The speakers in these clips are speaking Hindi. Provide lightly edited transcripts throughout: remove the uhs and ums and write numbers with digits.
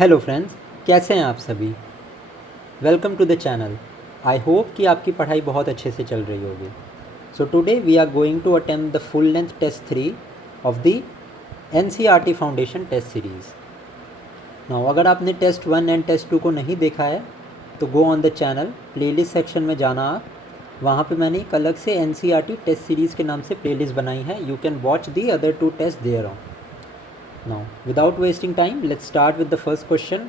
हेलो फ्रेंड्स, कैसे हैं आप सभी। Welcome to the channel. I hope कि आपकी पढ़ाई बहुत अच्छे से चल रही होगी। So today we are going to attempt the full length test 3 of the NCERT foundation test series. Now अगर आपने टेस्ट 1 एंड टेस्ट 2 को नहीं देखा है तो go on the channel, playlist section में जाना आप। वहाँ पे मैंने एक अलग से एनसीईआरटी टेस्ट सीरीज़ के नाम से प्लेलिस्ट बनाई है। You can watch the other 2 test there on. Now without wasting time let's start with the first question.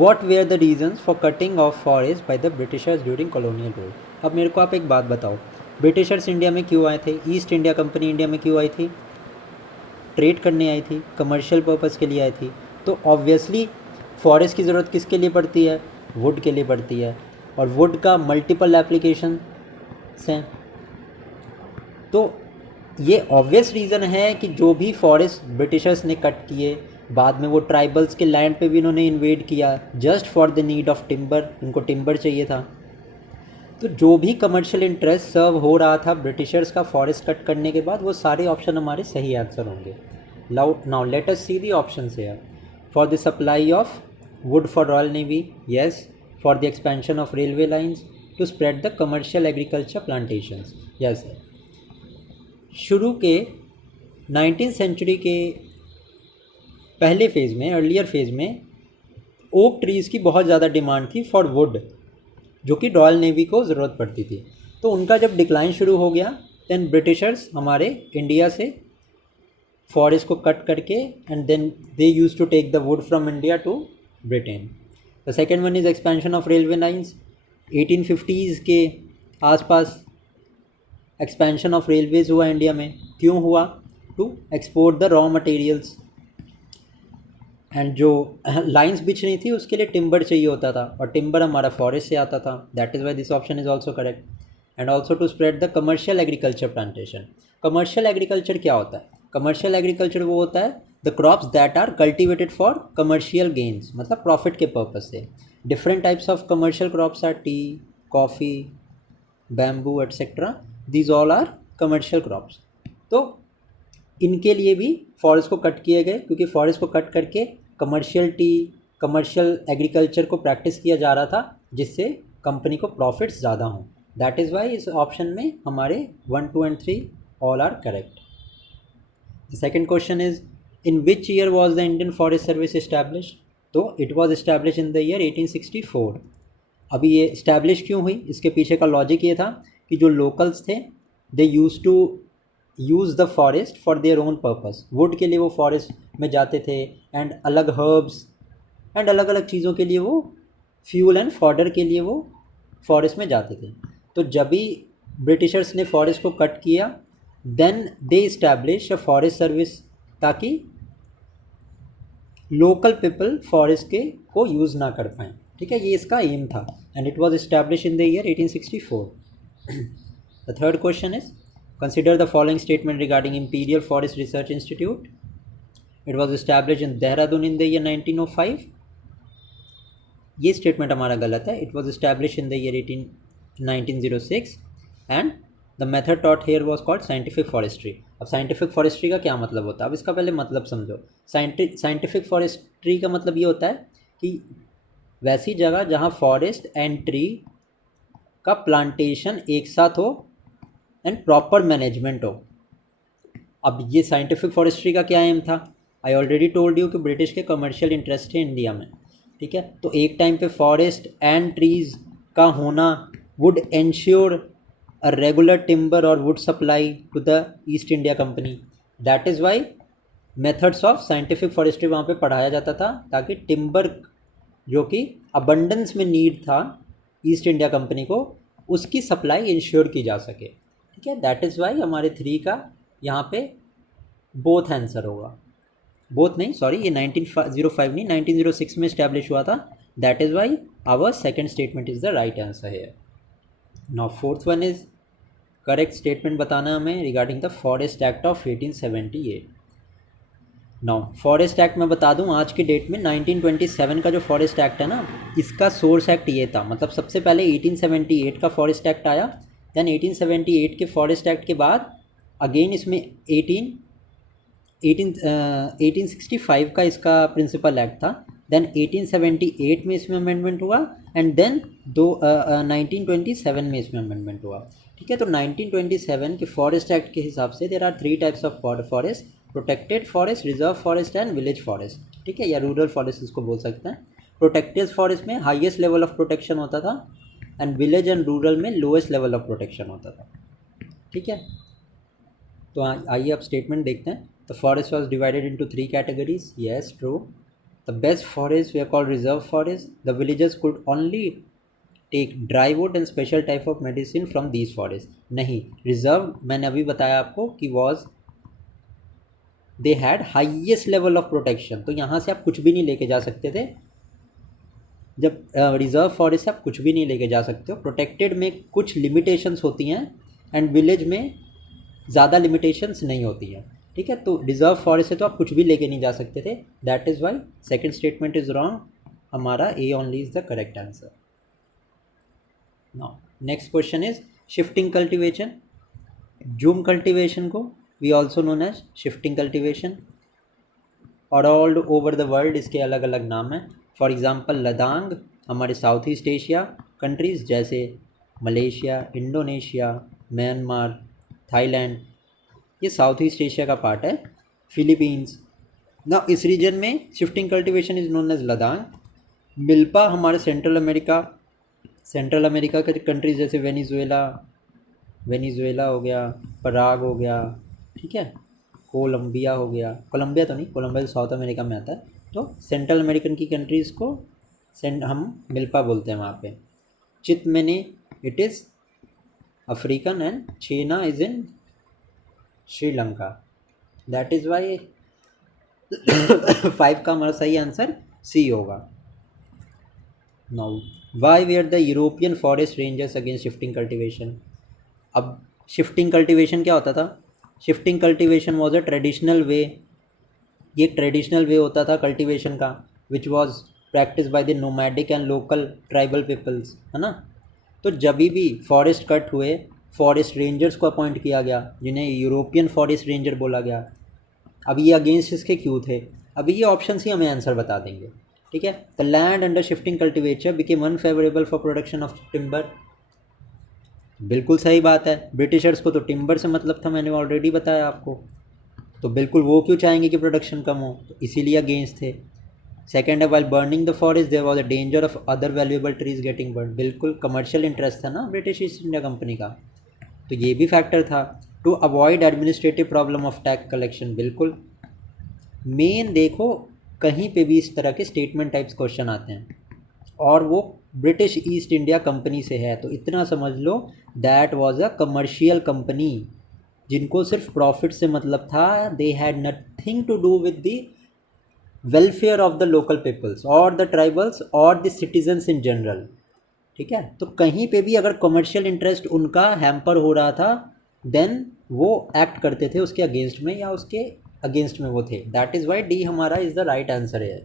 What were the reasons for cutting off forest by the Britishers during colonial rule? अब मेरे को आप एक बात बताओ, ब्रिटिशर्स इंडिया में क्यों आए थे? ईस्ट इंडिया कंपनी इंडिया में क्यों आई थी? ट्रेड करने आई थी, कमर्शियल पर्पज़ के लिए आई थी। तो ऑब्वियसली फॉरेस्ट की ज़रूरत किसके लिए पड़ती है? वुड के लिए पड़ती है, और वुड का मल्टीपल एप्लीकेशन हैं। तो ये ऑब्वियस रीज़न है कि जो भी फॉरेस्ट ब्रिटिशर्स ने कट किए, बाद में वो ट्राइबल्स के लैंड पे भी इन्होंने इन्वेड किया just for the need of timber. इनको टिम्बर चाहिए था। तो जो भी कमर्शियल इंटरेस्ट सर्व हो रहा था ब्रिटिशर्स का फॉरेस्ट कट करने के बाद, वो सारे ऑप्शन हमारे सही आंसर होंगे। Now let us see the options here. For the supply of wood for Royal Navy, yes. For the expansion of railway lines, to spread the commercial agriculture plantations, yes. शुरू के 19th सेंचुरी के पहले फेज़ में, अर्लियर फेज़ में, ओक ट्रीज़ की बहुत ज़्यादा डिमांड थी फॉर वुड, जो कि रॉयल नेवी को ज़रूरत पड़ती थी। तो उनका जब डिक्लाइन शुरू हो गया, देन ब्रिटिशर्स हमारे इंडिया से फॉरेस्ट को कट करके and then they use to take the wood from India to Britain. The second one is expansion of railway lines. 1850s के आसपास एक्सपेंशन ऑफ रेलवेज़ हुआ इंडिया में। क्यों हुआ? To export the raw materials. And जो लाइंस बिछ रही थी उसके लिए टिम्बर चाहिए होता था, और टिम्बर हमारा फॉरेस्ट से आता था। That is why this option is also correct. And also to spread the commercial agriculture plantation. Commercial agriculture क्या होता है? कमर्शियल एग्रीकल्चर वो होता है the crops that are cultivated for commercial gains, मतलब प्रॉफिट के पर्पज से। Different types of commercial crops are tea, coffee, bamboo etcetera. These all are commercial crops. तो इनके लिए भी फॉरेस्ट को कट किए गए, क्योंकि फॉरेस्ट को कट करके कमर्शियल टी, कमर्शियल एग्रीकल्चर को प्रैक्टिस किया जा रहा था, जिससे कंपनी को प्रॉफिट्स ज़्यादा हों। दैट इज़ वाई इस ऑप्शन में हमारे 1, 2 and 3 all are correct. The second question is, in which year was the Indian forest service establish? तो it was establish in the year 1864। अभी ये इस्टेब्लिश क्यों हुई? इसके पीछे का लॉजिक ये था कि जो लोकल्स थे, they use to use the forest for their own purpose. Wood के लिए वो फॉरेस्ट में जाते थे, एंड अलग हर्ब्स एंड अलग अलग चीज़ों के लिए, वो फ्यूल एंड फॉडर के लिए वो फॉरेस्ट में जाते थे। तो जब भी ब्रिटिशर्स ने फॉरेस्ट को कट किया, then they establish a forest service, ताकि लोकल पीपल फॉरेस्ट के को यूज़ ना कर पाएँ। ठीक है, ये इसका एम था, and it was establish in the year 1864। The third question is, consider the following statement regarding Imperial Forest Research Institute. It was established in Dehradun in the year 1905. ये स्टेटमेंट हमारा गलत है। It was established in the year 1906 and the method taught here was called scientific forestry. अब scientific forestry का क्या मतलब होता है? अब इसका पहले मतलब समझो। Scientific forestry का मतलब ये होता है कि वैसी जगह जहाँ फॉरेस्ट एंड ट्री का प्लांटेशन एक साथ हो एंड प्रॉपर मैनेजमेंट हो। अब ये साइंटिफिक फॉरेस्ट्री का क्या एम था? आई ऑलरेडी टोल्ड यू कि ब्रिटिश के कमर्शियल इंटरेस्ट थे इंडिया में। ठीक है, तो एक टाइम पे फॉरेस्ट एंड ट्रीज़ का होना wood ensure a regular timber और wood supply to the East India company. That is why methods of scientific forestry वहाँ पे पढ़ाया जाता था, ताकि टिम्बर जो कि अबंडेंस में नीड था ईस्ट इंडिया कंपनी को, उसकी सप्लाई इंश्योर की जा सके। ठीक है, दैट इज़ वाई हमारे 3 का यहाँ पे बोथ आंसर होगा। बोथ नहीं, सॉरी, ये 1905 नहीं, 1906 में इस्टेब्लिश हुआ था। That is why our second statement is the right answer है। Now fourth one is, correct statement बताना हमें regarding the forest act of 1878। Now forest act मैं बता दूं, आज की डेट में 1927 का जो फॉरेस्ट एक्ट है ना, इसका सोर्स एक्ट ये था। मतलब सबसे पहले 1878 का फॉरेस्ट एक्ट आया, दैन 1878 के फॉरेस्ट एक्ट के बाद अगेन इसमें 1865 का इसका प्रिंसिपल एक्ट था, देन 1878 में इसमें अमेंडमेंट हुआ एंड देन 1927 में इसमें अमेंडमेंट हुआ। ठीक है, तो 1927 के फॉरेस्ट एक्ट के हिसाब से there are 3 types of forest, protected forest, reserve forest and village forest. ठीक है, या रूरल फॉरेस्ट इसको बोल सकते हैं। प्रोटेक्टेड फॉरेस्ट में हाईएस्ट लेवल ऑफ प्रोटेक्शन होता था एंड विलेज एंड रूरल में लोएस्ट लेवल ऑफ प्रोटेक्शन होता था। ठीक है, तो आइए अब स्टेटमेंट देखते हैं। The forest was divided into 3 categories, yes true. The best forest were called reserve forest, the villagers could only take dry wood and special type of medicine from these forest. नहीं, रिजर्व मैंने अभी बताया आपको कि was they had highest level of protection, तो यहाँ से आप कुछ भी नहीं लेके जा सकते थे। जब रिजर्व फॉरेस्ट से आप कुछ भी नहीं लेके जा सकते हो। प्रोटेक्टेड में कुछ लिमिटेशंस होती हैं एंड विलेज में ज़्यादा लिमिटेशंस नहीं होती हैं। ठीक है, तो रिजर्व फॉरेस्ट से तो आप कुछ भी लेके नहीं जा सकते थे। That is why second statement is wrong, हमारा A only is the correct answer. Now next question is shifting cultivation. Jhum cultivation को we also known as shifting cultivation, और ऑल ओवर द वर्ल्ड इसके अलग अलग नाम हैं। फॉर एग्ज़ाम्पल लद्दाख हमारे साउथ ईस्ट एशिया कंट्रीज़ जैसे मलेशिया, इंडोनेशिया, म्यांमार, थाईलैंड, ये साउथ ईस्ट एशिया का पार्ट है। फिलीपींस ना, इस रीजन में shifting cultivation is known as Ladakh. Milpa हमारे सेंट्रल अमेरिका के कंट्रीज जैसे वेनेजुएला हो गया, पराग हो गया, ठीक है, कोलंबिया हो गया, कोलंबिया तो नहीं, कोलंबिया तो साउथ अमेरिका में आता है, तो सेंट्रल अमेरिकन की कंट्रीज़ को हम मिल्पा बोलते हैं वहाँ पे। चितमेनी इट इज़ अफ्रीकन एंड चीना is in Sri Lanka. That is Y 5 का हमारा सही आंसर सी होगा। Now Y where the European forest rangers against shifting cultivation. अब शिफ्टिंग कल्टिवेशन क्या होता था? Shifting cultivation was a traditional way, ये एक ट्रेडिशनल वे होता था कल्टिवेशन का, which was practice by the nomadic and local tribal peoples, है ना। तो जब भी फॉरेस्ट कट हुए, फॉरेस्ट रेंजर्स को अपॉइंट किया गया, जिन्हें यूरोपियन फॉरेस्ट रेंजर बोला गया। अब ये अगेंस्ट इसके क्यों थे? अभी ये ऑप्शन ही हमें आंसर बता देंगे। ठीक है, the land under shifting cultivation became unfavourable for production of timber. बिल्कुल सही बात है, ब्रिटिशर्स को तो टिम्बर से मतलब था, मैंने ऑलरेडी बताया आपको। तो बिल्कुल वो क्यों चाहेंगे कि प्रोडक्शन कम हो, तो इसीलिए अगेंस्ट थे। सेकेंड है, while burning the forest there was a danger of other valuable trees getting burn. बिल्कुल कमर्शियल इंटरेस्ट था ना ब्रिटिश ईस्ट इंडिया कंपनी का, तो ये भी फैक्टर था। To avoid administrative problem of tax collection, बिल्कुल मेन देखो कहीं पे भी इस तरह के स्टेटमेंट टाइप्स क्वेश्चन आते हैं और वो ब्रिटिश ईस्ट इंडिया कंपनी से है, तो इतना समझ लो that was a commercial company जिनको सिर्फ प्रॉफिट से मतलब था। They had nothing to do with the welfare of the local peoples और द ट्राइबल्स और द सिटीजन्स इन जनरल। ठीक है, तो कहीं पे भी अगर कमर्शियल इंटरेस्ट उनका हैम्पर हो रहा था देन वो एक्ट करते थे उसके अगेंस्ट में, या उसके अगेंस्ट में वो थे। दैट इज़ वाई डी हमारा इज़ द राइट आंसर है।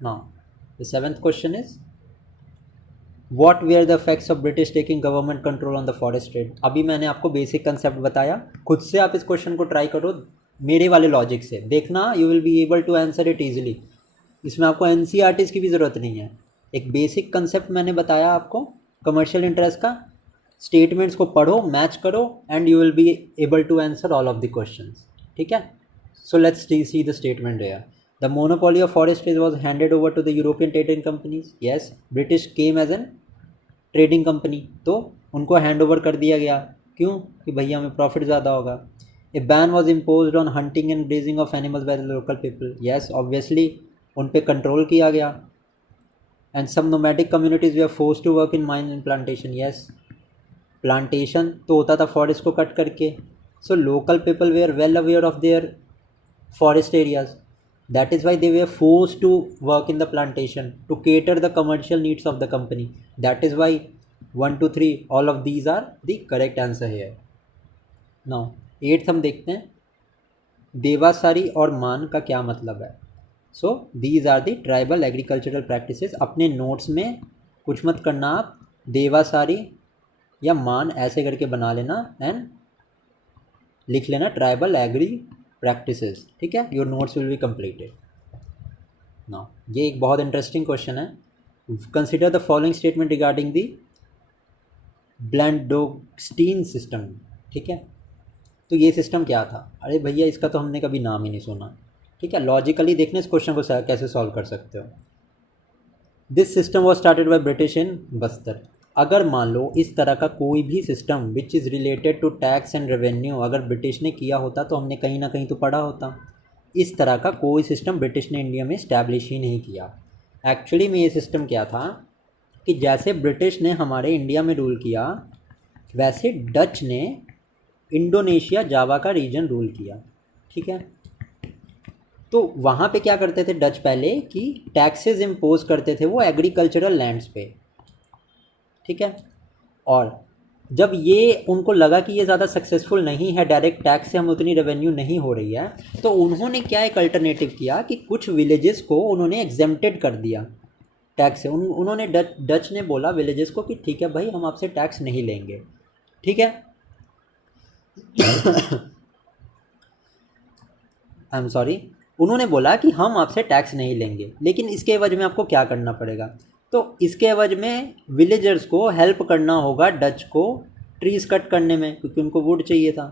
Now the 7th question is what were the effects of British taking government control on the forest trade. अभी मैंने आपको बेसिक कंसेप्ट बताया, खुद से आप इस क्वेश्चन को ट्राई करो मेरे वाले लॉजिक से, देखना you will be able to answer it easily. इसमें आपको एनसीईआरटीज़ की भी ज़रूरत नहीं है। एक बेसिक कंसेप्ट मैंने बताया आपको कमर्शियल इंटरेस्ट का, स्टेटमेंट्स को पढ़ो, मैच करो and you will be able to answer all of the questions. ठीक है, so let's see the statement here. The monopoly of forest trade was handed over to the European trading companies. Yes, British came as an trading company, तो उनको हैंड ओवर कर दिया गया। क्यों? कि भैया हमें प्रॉफिट ज़्यादा होगा। A ban was impose on hunting and grazing of animals by the local people. Yes, obviously उन पर कंट्रोल किया गया। And some nomadic communities were forced to work in mine and plantation. Yes, plantation तो होता था फॉरेस्ट को कट करके। So local people were well aware of their forest areas, that is why they were forced to work in the plantation to cater the commercial needs of the company. That is why 1 2 3 all of these are the correct answer है। नाउ 8th हम देखते हैं, देवासारी और मान का क्या मतलब है। So these are the tribal agricultural practices. अपने नोट्स में कुछ मत करना आप, देवासारी या मान ऐसे करके बना लेना एंड लिख लेना ट्राइबल एग्री प्रैक्टिसेस, ठीक है, your notes will be completed. Now ये एक बहुत इंटरेस्टिंग क्वेश्चन है। Consider the following statement regarding the blandongdiensten system, ठीक है। तो ये सिस्टम क्या था? अरे भैया इसका तो हमने कभी नाम ही नहीं सुना, ठीक है। लॉजिकली देखने इस क्वेश्चन को कैसे सॉल्व कर सकते हो। This system was started by British in Bastar. अगर मान लो इस तरह का कोई भी system which is related to tax and revenue अगर ब्रिटिश ने किया होता तो हमने कहीं ना कहीं तो पढ़ा होता। इस तरह का कोई सिस्टम ब्रिटिश ने इंडिया में इस्टेब्लिश ही नहीं किया। एक्चुअली में ये सिस्टम क्या था कि जैसे ब्रिटिश ने हमारे इंडिया में रूल किया वैसे डच ने इंडोनेशिया जावा का रीजन रूल किया, ठीक है। तो वहाँ पे क्या करते थे डच पहले कि टैक्सेस इम्पोज करते थे वो एग्रीकल्चरल लैंड्स पे, ठीक है। और जब ये उनको लगा कि ये ज़्यादा सक्सेसफुल नहीं है, डायरेक्ट टैक्स से हम उतनी रेवेन्यू नहीं हो रही है, तो उन्होंने क्या एक अल्टरनेटिव किया कि कुछ विलेजेस को उन्होंने एग्जेम्प्टेड कर दिया टैक्स से। उन्होंने डच ने बोला विलेजेस को कि ठीक है भाई हम आपसे टैक्स नहीं लेंगे, ठीक है। आई एम सॉरी, उन्होंने बोला कि हम आपसे टैक्स नहीं लेंगे, लेकिन इसके एवज में आपको क्या करना पड़ेगा? तो इसके एवज में विलेजर्स को हेल्प करना होगा डच को ट्रीज कट करने में, क्योंकि उनको वुड चाहिए था।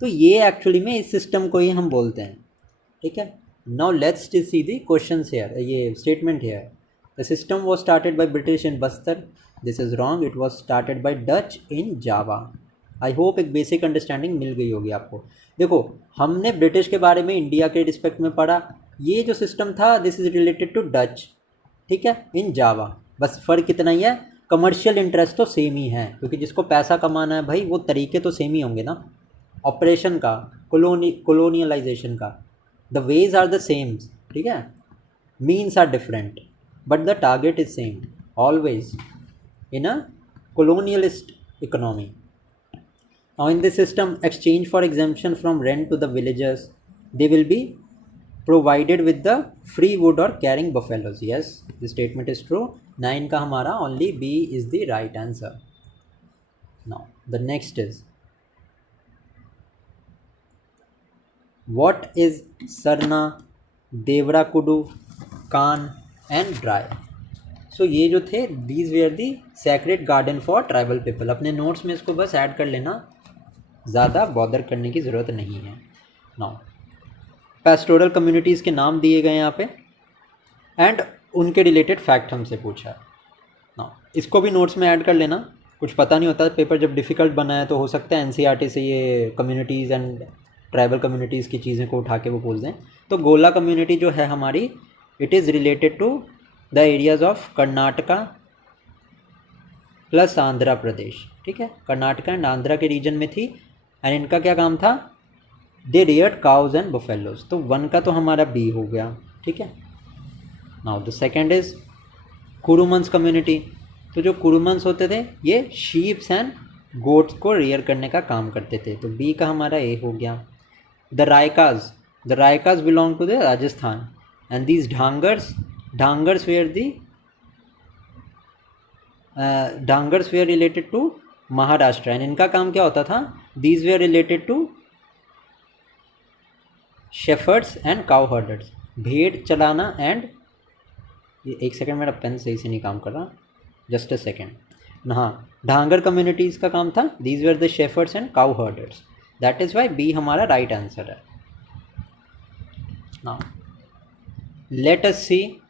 तो ये एक्चुअली में इस सिस्टम को ही हम बोलते हैं, ठीक है। Now let's see the question here, ये statement here. The system was started by British in Bastar. This is wrong, it was started by Dutch in Java. I hope एक बेसिक अंडरस्टैंडिंग मिल गई होगी आपको। देखो हमने ब्रिटिश के बारे में इंडिया के रिस्पेक्ट में पढ़ा, ये जो सिस्टम था this is related to Dutch, ठीक है, इन जावा। बस फ़र्क इतना ही है, कमर्शियल इंटरेस्ट तो सेम ही है, क्योंकि जिसको पैसा कमाना है भाई वो तरीके तो सेम ही होंगे ना, ऑपरेशन का, कोलोनियलाइजेशन का। The ways are the same, ठीक है, means are different but the target is same always in a colonialist economy. Now in this system, exchange for exemption from rent to the villagers, they will be provided with the free wood or carrying buffaloes. Yes, this statement is true. 9 का हमारा only B is the right answer. Now the next is, what is Sarna, Devarakudu, Kan and Dry? सो ये जो थे these where the sacred garden for tribal people. अपने नोट्स में इसको बस ऐड कर लेना, ज़्यादा बॉदर करने की ज़रूरत नहीं है। नाउ पेस्टोरल कम्युनिटीज़ के नाम दिए गए यहाँ पे एंड उनके रिलेटेड फैक्ट हमसे पूछा है। नाउ इसको भी नोट्स में ऐड कर लेना, कुछ पता नहीं होता, पेपर जब डिफ़िकल्ट बना है तो हो सकता है एनसीईआरटी से ये कम्युनिटीज़ एंड ट्राइबल कम्युनिटीज़ की चीज़ें को उठा के वो बोल दें। तो गोला कम्युनिटी जो है हमारी, it is related to the areas of Karnataka plus Andhra Pradesh, ठीक है। कर्नाटका एंड आंध्रा के रीजन में थी एंड इनका क्या काम था, दे रियर्ड काउज एंड बफेलोज। तो 1 का तो हमारा बी हो गया, ठीक है। Now the second is Kurumans community. तो जो कुरुमन्स होते थे ये शीप्स एंड गोट्स को रियर करने का काम करते थे, तो बी का हमारा ए हो गया। The Raikas belong to the Rajasthan and these Dhangars were related to Maharashtra and इनका काम क्या होता था, these were related to shepherds and cow herders, भेड़ चलाना एंड ये एक सेकंड मेरा पेन सही से नहीं काम कर रहा, जस्ट अ सेकंड। हाँ, ढांगर कम्युनिटीज़ का काम था, these were the shepherds and cow herders, that is why B हमारा राइट आंसर है। Now let us see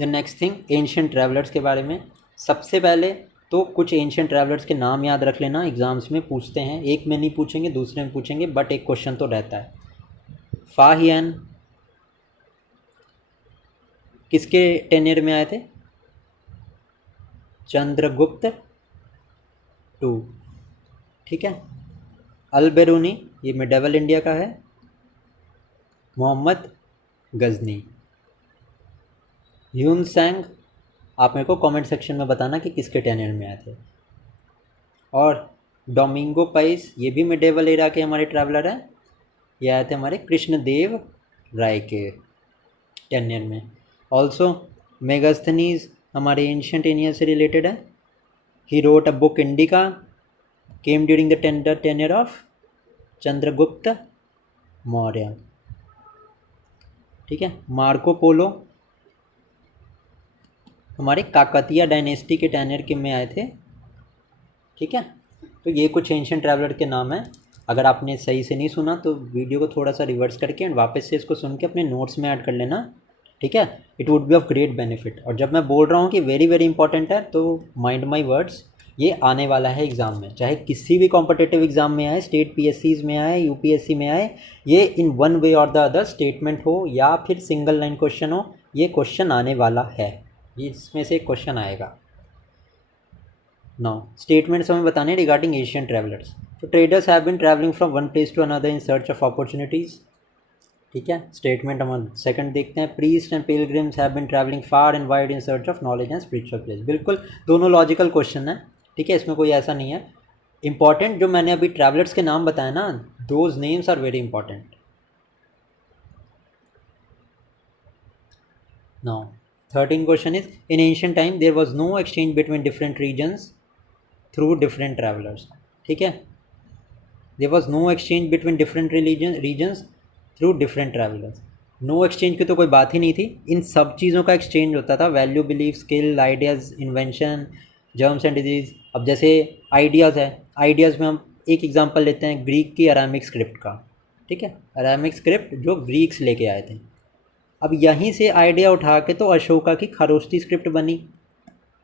the next thing, ancient travellers के बारे में। सबसे पहले तो कुछ एंशिएंट ट्रैवलर्स के नाम याद रख लेना, एग्ज़ाम्स में पूछते हैं, एक में नहीं पूछेंगे दूसरे में पूछेंगे, बट एक क्वेश्चन तो रहता है। फाहियान किसके टेन्योर में आए थे, चंद्रगुप्त 2, ठीक है। अल बेरूनी ये मिडेवल इंडिया का है। मोहम्मद गजनी। ह्यून सैंग आप मेरे को कमेंट सेक्शन में बताना कि किसके टेन्योर में आए थे। और डोमिंगो पाइस ये भी मिडेवल एरा के हमारे ट्रैवलर हैं, ये आए थे हमारे कृष्णदेव राय के टेन्योर में। ऑल्सो मेगास्थनीज हमारे एंशिएंट इंडिया से रिलेटेड है। He wrote a book indica, came during the tenure of Chandragupta Maurya, ठीक है। मार्को पोलो हमारे काकतिया डायनेस्टी के टेन्योर के में आए थे, ठीक है। तो ये कुछ एंशिएंट ट्रैवलर के नाम हैं। अगर आपने सही से नहीं सुना तो वीडियो को थोड़ा सा रिवर्स करके एंड वापस से इसको सुन के अपने नोट्स में ऐड कर लेना, ठीक है। It would be of great benefit. और जब मैं बोल रहा हूँ कि वेरी वेरी इंपॉर्टेंट है तो माइंड माई वर्ड्स, ये आने वाला है एग्ज़ाम में, चाहे किसी भी कॉम्पिटिटिव एग्ज़ाम में आए, स्टेट पीएससीज में आए, यूपीएससी में आए, ये इन वन वे और द अदर स्टेटमेंट हो या फिर सिंगल लाइन क्वेश्चन हो, ये क्वेश्चन आने वाला है, ये इसमें से एक क्वेश्चन आएगा। नाउ स्टेटमेंट्स हमें बताने रिगार्डिंग एशियन ट्रैवलर्स। तो traders have been travelling from one place to another in search of opportunities, ठीक है। स्टेटमेंट हम सेकंड देखते हैं, priest and pilgrims have been travelling far and wide in search of knowledge and spiritual place. बिल्कुल दोनों लॉजिकल क्वेश्चन है, ठीक है, इसमें कोई ऐसा नहीं है। इंपॉर्टेंट जो मैंने अभी ट्रैवलर्स के नाम बताए ना, those names are very important. Now 13 question is, in ancient time there was no exchange between different regions through different travellers, ठीक है। There was no exchange between different regions through different travellers. No exchange की तो कोई बात ही नहीं थी, इन सब चीज़ों का एक्सचेंज होता था, value, belief, skill, ideas, invention, germs and disease. अब जैसे आइडियाज़ है, आइडियाज़ में हम एक एग्जांपल लेते हैं ग्रीक की अरामिक स्क्रिप्ट का, ठीक है। अरामिक स्क्रिप्ट जो ग्रीक्स लेके आए थे, अब यहीं से आइडिया उठा के तो अशोका की खरोष्ठी स्क्रिप्ट बनी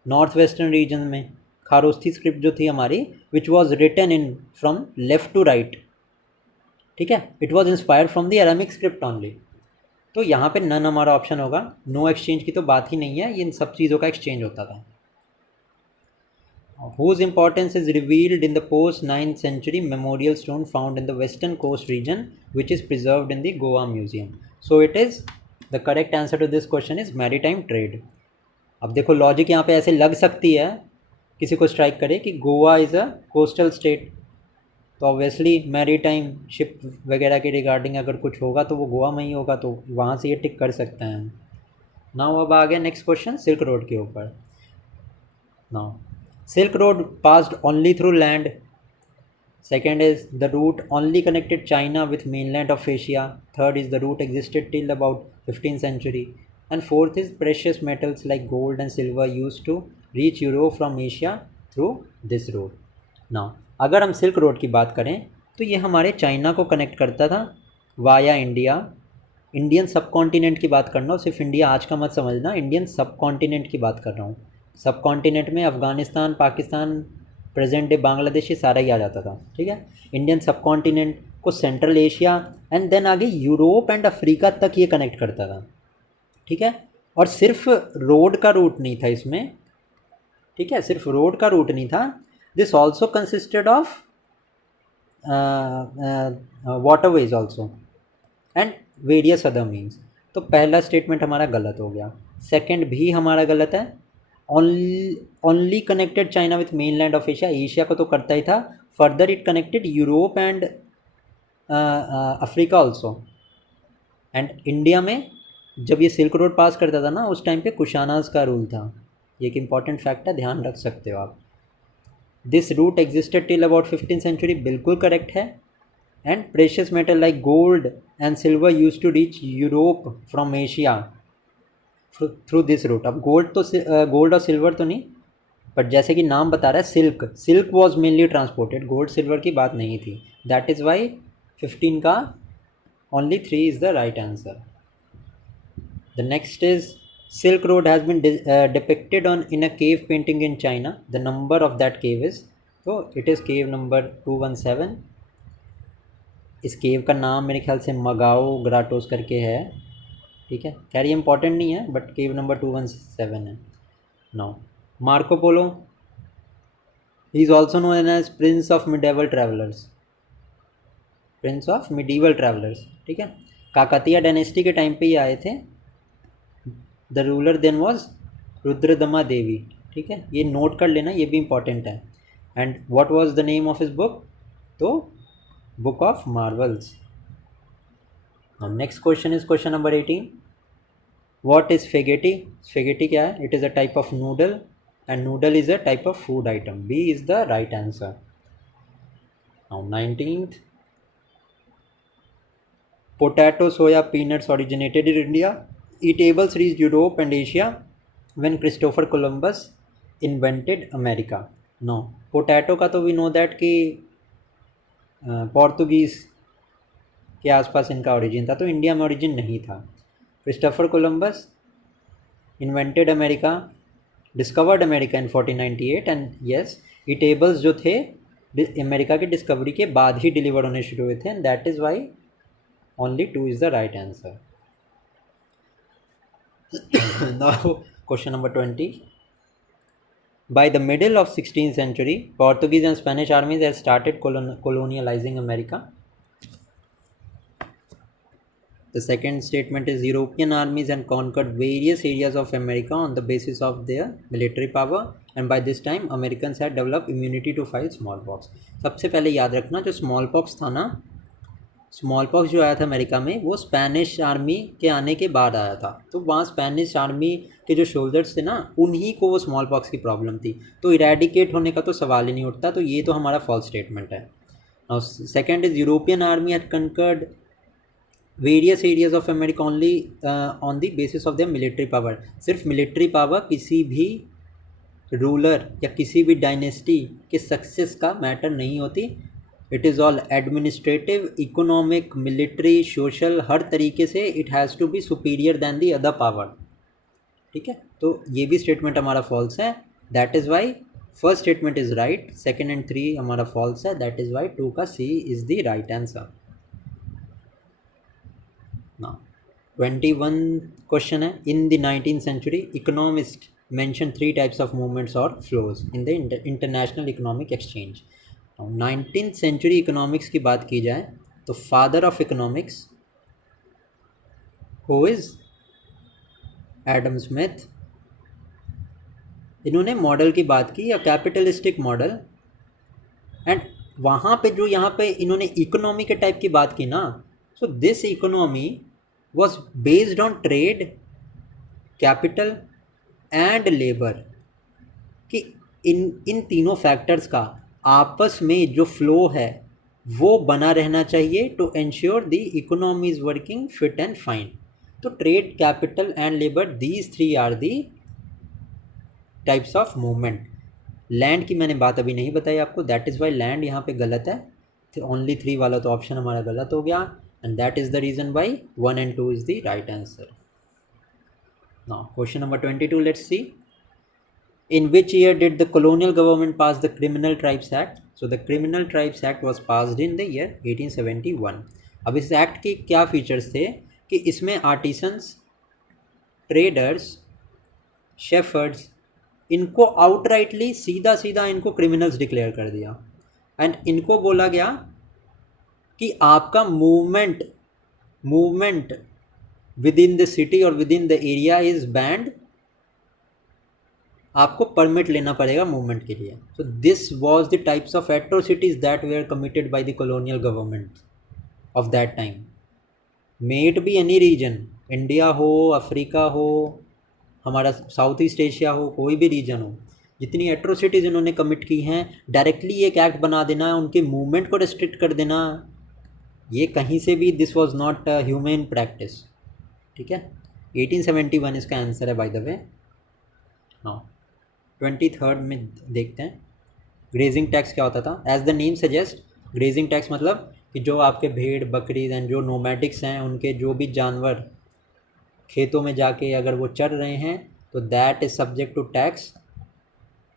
नॉर्थ वेस्टर्न रीजन में। खारोस्ती स्क्रिप्ट जो थी हमारी, which was written in from left to right, ठीक है, it was inspired from the Aramaic script only. तो यहाँ पे नन हमारा ऑप्शन होगा, नो एक्सचेंज की तो बात ही नहीं है, ये इन सब चीज़ों का एक्सचेंज होता था। whose importance is revealed in the post 9th century memorial stone found in the western coast region which is preserved in the Goa Museum. So it is, the correct answer to this question is maritime trade. अब देखो लॉजिक यहाँ पे ऐसे लग सकती है किसी को स्ट्राइक करे कि Goa is a coastal state, तो ऑब्वियसली मैरी टाइम शिप वगैरह के रिगार्डिंग अगर कुछ होगा तो वो गोवा में ही होगा, तो वहाँ से ये टिक कर सकते हैं हम। नाउ अब आ गया नेक्स्ट क्वेश्चन सिल्क रोड के ऊपर। Now Silk Road passed only through land, second is the route only connected China with mainland of Asia, third is the route existed till about 15th century, and fourth is precious metals like gold and silver used to reach Europe from Asia through this road. Now अगर हम सिल्क रोड की बात करें तो ये हमारे चाइना को कनेक्ट करता था वाया इंडिया। इंडियन सब कॉन्टिनेंट की बात करना, सिर्फ इंडिया आज का मत समझना, इंडियन सब कॉन्टिनेंट की बात कर रहा हूँ। सब कॉन्टिनेंट में अफ़गानिस्तान, पाकिस्तान, प्रेजेंट डे बांग्लादेश, ये सारा ही आ जाता था, ठीक है। इंडियन सब कॉन्टिनेंट को सेंट्रल एशिया एंड देन आगे यूरोप एंड अफ्रीका तक ये कनेक्ट करता था, ठीक है। और सिर्फ रोड का रूट नहीं था इसमें, ठीक है, सिर्फ रोड का रूट नहीं था, this also consisted of waterways also and various other means. तो पहला स्टेटमेंट हमारा गलत हो गया, सेकंड भी हमारा गलत है। Only connected China with main land of Asia, Asia को तो करता ही था, further it connected Europe and Africa also. And India में जब ये सिल्क रोड पास करता था ना, उस टाइम पे कुशानाज का रूल था, ये एक इंपॉर्टेंट फैक्ट है, ध्यान रख सकते हो आप। This route existed till about 15th century, बिल्कुल करेक्ट है। And precious metal like gold and silver use to reach Europe from Asia through this route. अब गोल्ड और सिल्वर तो नहीं, बट जैसे कि नाम बता रहा है silk was mainly transported, gold silver की बात नहीं थी, दैट इज़ वाई 15 का only 3 is the right answer. The next is Silk Road has been depicted in a cave painting in China. The number of that cave is, so it is cave number 217. इस केव का नाम मेरे ख्याल से मगाओ ग्राटोस करके है, ठीक है, खैर ये इंपॉर्टेंट नहीं है, बट केव नंबर 217 है। Now Marco Polo, he is also known as prince of medieval travellers, prince of medieval travellers, ठीक है। काकतिया डायनेस्टी के टाइम पे ही आए थे। द रूलर देन वॉज रुद्रदमा देवी, ठीक है, ये नोट कर लेना, ये भी इंपॉर्टेंट है। And what was the name of his book, तो book of marvels. Next question is question number 18, what is spaghetti. Spaghetti क्या है, it is a type of noodle and noodle is a type of food item, B is the right answer. Now 19th, potato, soya, peanuts originated in India. Eatables reached Europe and Asia when Christopher Columbus invented America. No, potato का तो we know that कि पोर्तुगीज़ के आसपास इनका ओरिजिन था, तो इंडिया में ओरिजिन नहीं था. Christopher Columbus invented America, discovered America in 1498 and yes, eatables जो थे अमेरिका की डिस्कवरी के बाद ही डिलीवर होने शुरू हुए थे, and that is Y only 2 is the right answer. Now question number 20. By the middle of 16th century, Portuguese and Spanish armies had started colonializing America. The second statement is European armies had conquered various areas of America on the basis of their military power, and by this time Americans had developed immunity to fight smallpox. सबसे पहले याद रखना, जो स्मॉलपॉक्स था ना, स्मॉलपॉक्स जो आया था अमेरिका में वो स्पेनिश आर्मी के आने के बाद आया था. तो वहाँ स्पेनिश आर्मी के जो सोल्जर्स थे ना, उन्हीं को वो स्मॉलपॉक्स की प्रॉब्लम थी, तो इरेडिकेट होने का तो सवाल ही नहीं उठता. तो ये तो हमारा फॉल्स स्टेटमेंट है. और second is European army had conquered various areas of America only on the basis of their military power. सिर्फ मिलिट्री पावर किसी भी रूलर या किसी भी डायनेस्टी के सक्सेस का मैटर नहीं होती. It is all administrative, economic, military, social, हर तरीके से it has to be superior than the other power. ठीक है, तो ये भी स्टेटमेंट हमारा फॉल्स है. That is why first statement is right, second and 3 हमारा फॉल्स है. दैट इज़ वाई 2 का C is the right answer. Now 21 question है. In the 19th century economist mention 3 types of movements or flows in the international economic exchange. Now 19th century economics की बात की जाए तो father of economics who is Adam Smith, इन्होंने मॉडल की बात की, या कैपिटलिस्टिक मॉडल. एंड वहाँ पे जो यहाँ पे इन्होंने इकोनॉमी के टाइप की बात की ना, so this economy was based on trade, capital and labor. कि इन तीनों फैक्टर्स का आपस में जो फ्लो है वो बना रहना चाहिए to ensure the economy is working fit and fine. तो trade, capital and labour, these 3 are the types of movement. Land की मैंने बात अभी नहीं बताई आपको, दैट इज़ वाई लैंड यहाँ पे गलत है. तो ओनली 3 वाला तो ऑप्शन हमारा गलत हो गया, and that is the reason why 1 and 2 is the right answer. Now question number 22, let's see. In which year did the colonial government pass the Criminal Tribes Act? So the Criminal Tribes Act was passed in the year 1871. अब इस एक्ट के क्या फीचर्स थे कि इसमें आर्टिसंस, ट्रेडर्स, शेफर्ड्स, इनको आउटराइटली सीधा सीधा इनको क्रिमिनल्स डिक्लेयर कर दिया. एंड इनको बोला गया कि आपका movement within the city और within the area is banned, आपको परमिट लेना पड़ेगा मूवमेंट के लिए. So this was the types of atrocities that were committed by the colonial government of that time. May it be any region, India हो, अफ्रीका हो, हमारा साउथ ईस्ट एशिया हो, कोई भी रीजन हो, जितनी एट्रोसिटीज़ इन्होंने कमिट की हैं, डायरेक्टली एक एक्ट बना देना, उनके मूवमेंट को रिस्ट्रिक्ट कर देना, ये कहीं से भी this was not human practice. ठीक है, 1871 इसका आंसर है बाय द वे. हाँ, 23rd में देखते हैं. ग्रेजिंग टैक्स क्या होता था? As the name suggest, grazing tax मतलब कि जो आपके भेड़, बकरी एंड जो नोमैटिक्स हैं, उनके जो भी जानवर खेतों में जाके अगर वो चर रहे हैं तो that is subject to tax.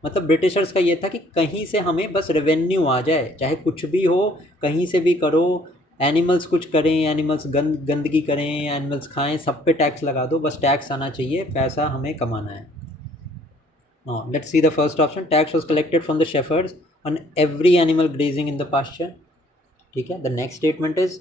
मतलब ब्रिटिशर्स का ये था कि कहीं से हमें बस रेवेन्यू आ जाए, चाहे कुछ भी हो, कहीं से भी करो, एनिमल्स कुछ करें, एनिमल्स गंदगी करें, एनिमल्स खाएं, सब पे टैक्स लगा दो, बस टैक्स आना चाहिए, पैसा हमें कमाना है. Let's see the first option. Tax was collected from the shepherds on every animal grazing in the pasture. ठीक है, the next statement is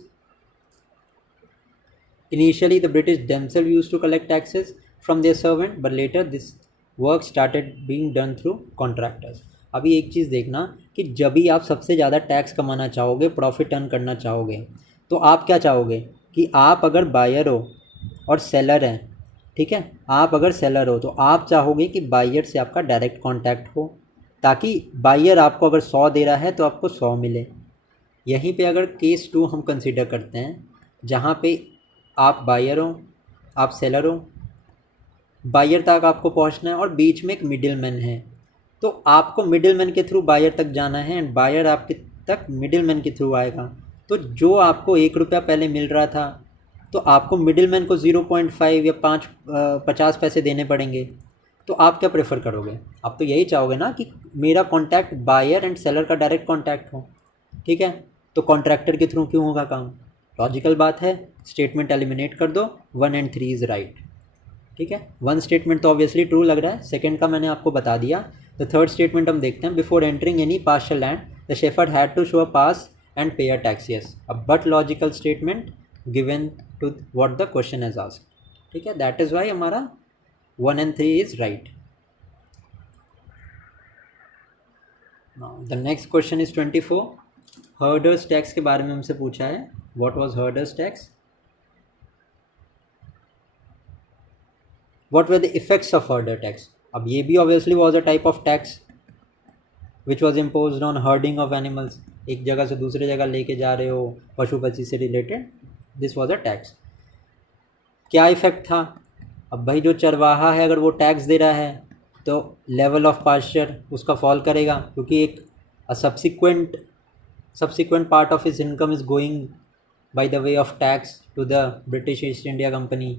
initially the British themself used to collect taxes from their servant, but later this work started being done through contractors. अभी एक चीज़ देखना कि जब भी आप सबसे ज़्यादा टैक्स कमाना चाहोगे, प्रॉफिट अर्न करना चाहोगे, तो आप क्या चाहोगे कि आप अगर बायर हो और सेलर हैं, ठीक है, आप अगर सेलर हो तो आप चाहोगे कि बायर से आपका डायरेक्ट कांटेक्ट हो, ताकि बायर आपको अगर 100 दे रहा है तो आपको 100 मिले. यहीं पे अगर केस 2 हम कंसिडर करते हैं जहाँ पे आप बायर हो, आप सेलर हो, बायर तक आपको पहुँचना है और बीच में एक मिडिल मैन है, तो आपको मिडिल मैन के थ्रू बायर तक जाना है एंड बायर आपके तक मिडिल मैन के थ्रू आएगा। तो जो आपको 1 रुपया पहले मिल रहा था, तो आपको मिडिल मैन को 0.5 या 50 पैसे देने पड़ेंगे। तो आप क्या प्रेफर करोगे? आप तो यही चाहोगे ना कि मेरा कॉन्टैक्ट बायर एंड सेलर का डायरेक्ट कॉन्टैक्ट हो, ठीक है? तो कॉन्ट्रैक्टर के थ्रू क्यों होगा काम? लॉजिकल बात है। स्टेटमेंट एलिमिनेट कर दो, 1 एंड 3 इज़ राइट, ठीक है? 1 स्टेटमेंट तो ऑब्वियसली ट्रू लग रहा है, सेकंड का मैंने आपको बता दिया। द थर्ड स्टेटमेंट हम देखते हैं। Before entering any partial land the shepherd had to show a pass and pay a tax. Yes, a but logical statement given to what the question has asked, ठीक है? दैट इज़ वाई हमारा 1 एंड 3 is right. The next question is 24। Herders tax के बारे में हमसे पूछा है। What was herders tax? What were the effects of herder tax? अब ये भी obviously was a type of tax which was imposed on herding of animals. एक जगह से दूसरे जगह लेके जा रहे हो पशुपति से related, this was a tax. क्या इफेक्ट था? अब भाई जो चरवाहा है अगर वो टैक्स दे रहा है तो लेवल ऑफ पास्चर उसका फॉल करेगा, क्योंकि एक subsequent part of his income is going by the way of tax to the British East India Company.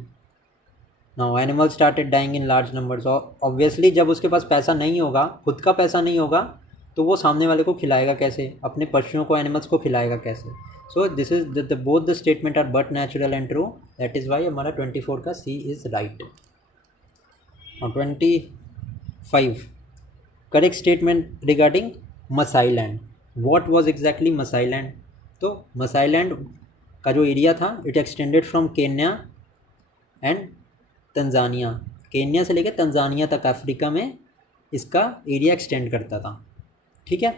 Now animal started dying in large numbers. और ऑब्वियसली जब उसके पास पैसा नहीं होगा, खुद का पैसा नहीं होगा, तो वो सामने वाले को खिलाएगा कैसे? अपने पशुओं को, एनिमल्स को खिलाएगा कैसे? So this is the both the statement are but natural and true. That is why हमारा 24 का सी इज़ राइट। और 25 correct statement regarding Maasai land. What was exactly Maasai land? तो मसाई लैंड का जो एरिया था, it extended from Kenya and Tanzania. Kenya से लेकर तंजानिया तक अफ्रीका में इसका एरिया एक्सटेंड करता था, ठीक है?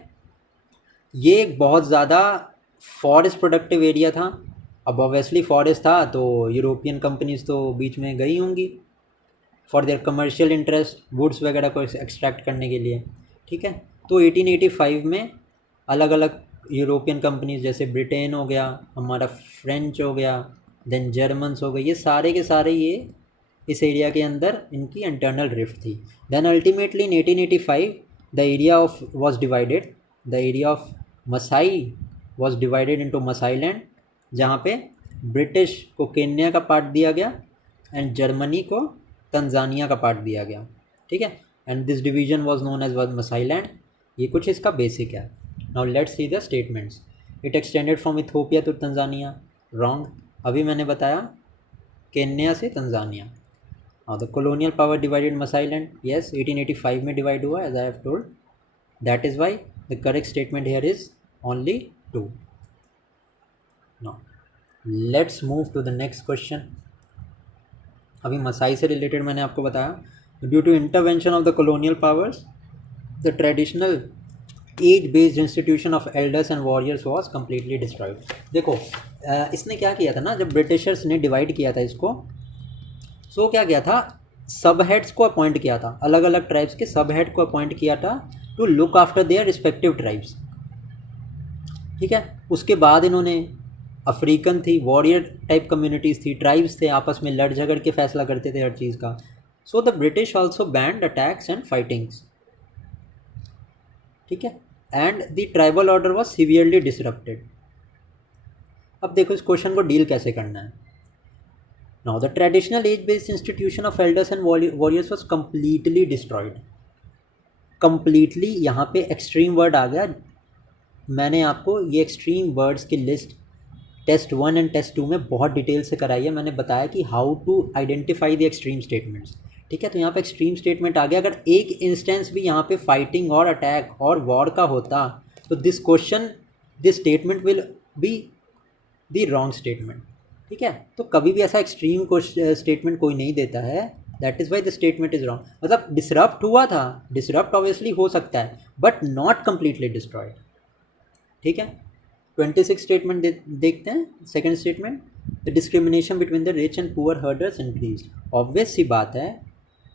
ये एक बहुत ज़्यादा फॉरेस्ट प्रोडक्टिव एरिया था। अब ऑब्वियसली फॉरेस्ट था तो यूरोपियन कंपनीज तो बीच में गई होंगी for their commercial interest, woods वगैरह को एक्सट्रैक्ट करने के लिए, ठीक है? तो 1885 में अलग अलग यूरोपियन कंपनीज जैसे ब्रिटेन हो गया, हमारा फ्रेंच हो गया, देन जर्मन्स हो गए, ये सारे के सारे ये इस एरिया के अंदर इनकी इंटरनल रिफ्ट थी। Then ultimately in 1885 the area of was divided, the area of Maasai was divided into Maasai land, जहाँ पे ब्रिटिश को केन्या का पार्ट दिया गया एंड जर्मनी को तंजानिया का पार्ट दिया गया, ठीक है? And this division was known as Maasai land. ये कुछ इसका बेसिक है। Now let's see the statements. It extended from Ethiopia to Tanzania, wrong. अभी मैंने बताया केन्या से Tanzania. Now the colonial power divided Masai land, yes, 1885 में डिवाइड हुआ, as I have told. That is why the correct statement here is only 2. Now let's move to the next question. अभी मसाई से रिलेटेड मैंने आपको बताया, due to intervention of the colonial powers, the traditional age based institution of elders and warriors was completely destroyed. देखो इसने क्या किया था ना, जब ब्रिटिशर्स ने डिवाइड किया था इसको, सो क्या किया था, सब हेड्स को अपॉइंट किया था, अलग अलग ट्राइब्स के सब हेड को अपॉइंट किया था to look after their respective tribes, ठीक है? उसके बाद इन्होंने अफ्रीकन थी, वॉरियर टाइप कम्युनिटीज़ थी, ट्राइब्स थे, आपस में लड़ झगड़ के फैसला करते थे हर चीज़ का। So the British also band attacks and fightings, ठीक है? And the tribal order was severely disrupted. अब देखो इस क्वेश्चन को डील कैसे करना है। Now the traditional age-based institution of elders and warriors was completely destroyed. Completely यहाँ पे एक्सट्रीम वर्ड आ गया। मैंने आपको ये एक्सट्रीम वर्ड्स की लिस्ट टेस्ट 1 एंड टेस्ट 2 में बहुत डिटेल से कराई है। मैंने बताया कि how to identify the extreme statements, ठीक है? तो यहाँ पे एक्सट्रीम स्टेटमेंट आ गया। अगर एक इंस्टेंस भी यहाँ पे फाइटिंग और अटैक और वॉर का होता तो this statement will be the wrong statement, ठीक है? तो कभी भी ऐसा एक्सट्रीम स्टेटमेंट कोई नहीं देता है। That is why the statement is wrong. मतलब डिसरप्ट हुआ था, डिसरप्ट ऑब्वियसली हो सकता है बट नॉट कम्प्लीटली डिस्ट्रॉयड, ठीक है? 26 स्टेटमेंट देखते हैं। Second statement, the discrimination between the rich and poor herders increase. Obvious सी बात है,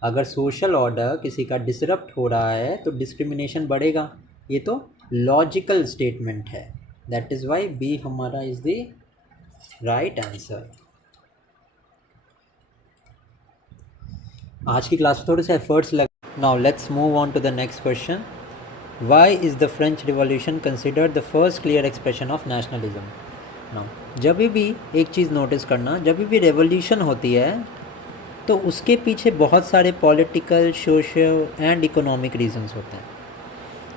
अगर सोशल ऑर्डर किसी का डिसरप्ट हो रहा है तो डिस्क्रिमिनेशन बढ़ेगा। ये तो लॉजिकल स्टेटमेंट है। दैट इज़ वाई बी हमारा इज़ द राइट आंसर। आज की क्लास में थोड़े से एफर्ट्स लग। Now let's move on to the next question. Why is the French revolution considered the first clear expression of nationalism? Now जब भी एक चीज़ नोटिस करना, जब भी रेवोल्यूशन होती है तो उसके पीछे बहुत सारे political, social and economic reasons होते हैं।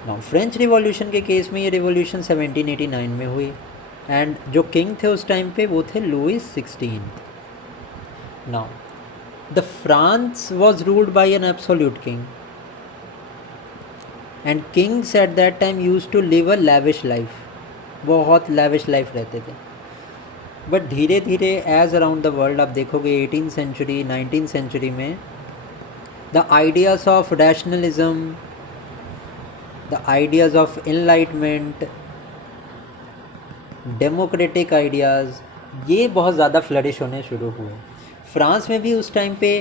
नाउ फ्रेंच रिवॉल्यूशन के केस में ये रिवॉल्यूशन 1789 में हुई एंड जो किंग थे उस टाइम पे वो थे Louis 16। Now the France was ruled by an absolute king and kings at that time use to live a lavish life, बहुत लैविश लाइफ रहते थे। बट धीरे धीरे एज अराउंड द वर्ल्ड आप देखोगे 18th सेंचुरी 19th सेंचुरी में the ideas of rationalism, the ideas of enlightenment, democratic ideas, ये बहुत ज़्यादा फ्लरिश होने शुरू हुए। फ्रांस में भी उस टाइम पे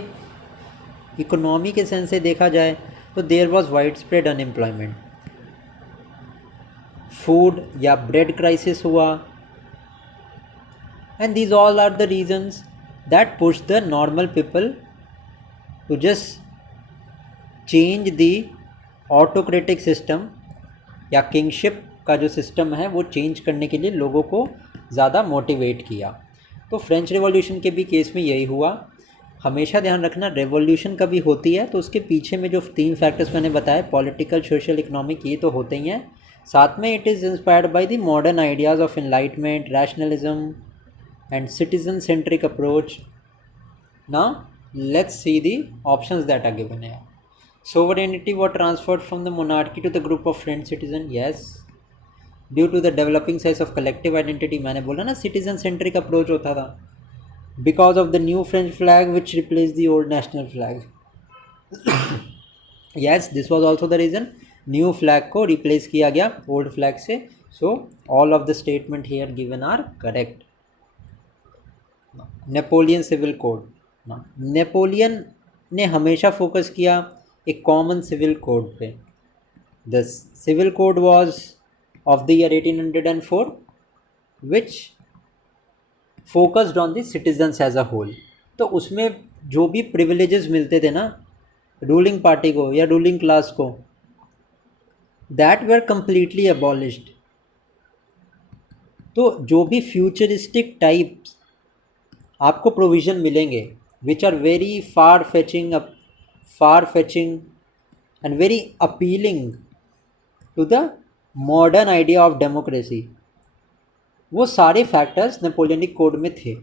इकोनॉमी के सेंस से देखा जाए तो there was wide spread unemployment, food या ब्रेड क्राइसिस हुआ and these all are the reasons that push the normal people to just change the autocratic system या किंगशिप का जो सिस्टम है वो चेंज करने के लिए लोगों को ज़्यादा मोटिवेट किया। तो फ्रेंच रिवॉल्यूशन के भी केस में यही हुआ। हमेशा ध्यान रखना रेवोल्यूशन कभी होती है तो उसके पीछे में जो 3 फैक्टर्स मैंने बताए, पॉलिटिकल, सोशल, इकोनॉमिक, ये तो होते ही हैं। साथ में it is inspired by the modern ideas of enlightenment, rationalism and citizen centric approach. Now let's see the options that are given here. Sovereignty was transferred from the monarchy to the group of French citizen. Yes, due to the developing sense of collective identity, मैंने बोला ना citizen centric approach होता था, because of the new French flag which replaced the old national flag. Yes, this was also the reason new flag को replace किया गया old flag से. So all of the statement here given are correct. Napoleon civil code. Napoleon ने हमेशा फोकस किया एक कॉमन सिविल कोड पे। The civil code was of the year 1804 which focused on the citizens as a whole. तो उसमें जो भी प्रिविलेजेस मिलते थे ना रूलिंग पार्टी को या रूलिंग क्लास को, दैट वर कंप्लीटली अबॉलिश्ड। तो जो भी फ्यूचरिस्टिक टाइप्स आपको प्रोविज़न मिलेंगे which are very far fetching and very appealing to the modern idea of democracy, वो सारे फैक्टर्स नेपोलियनिक कोड में थे।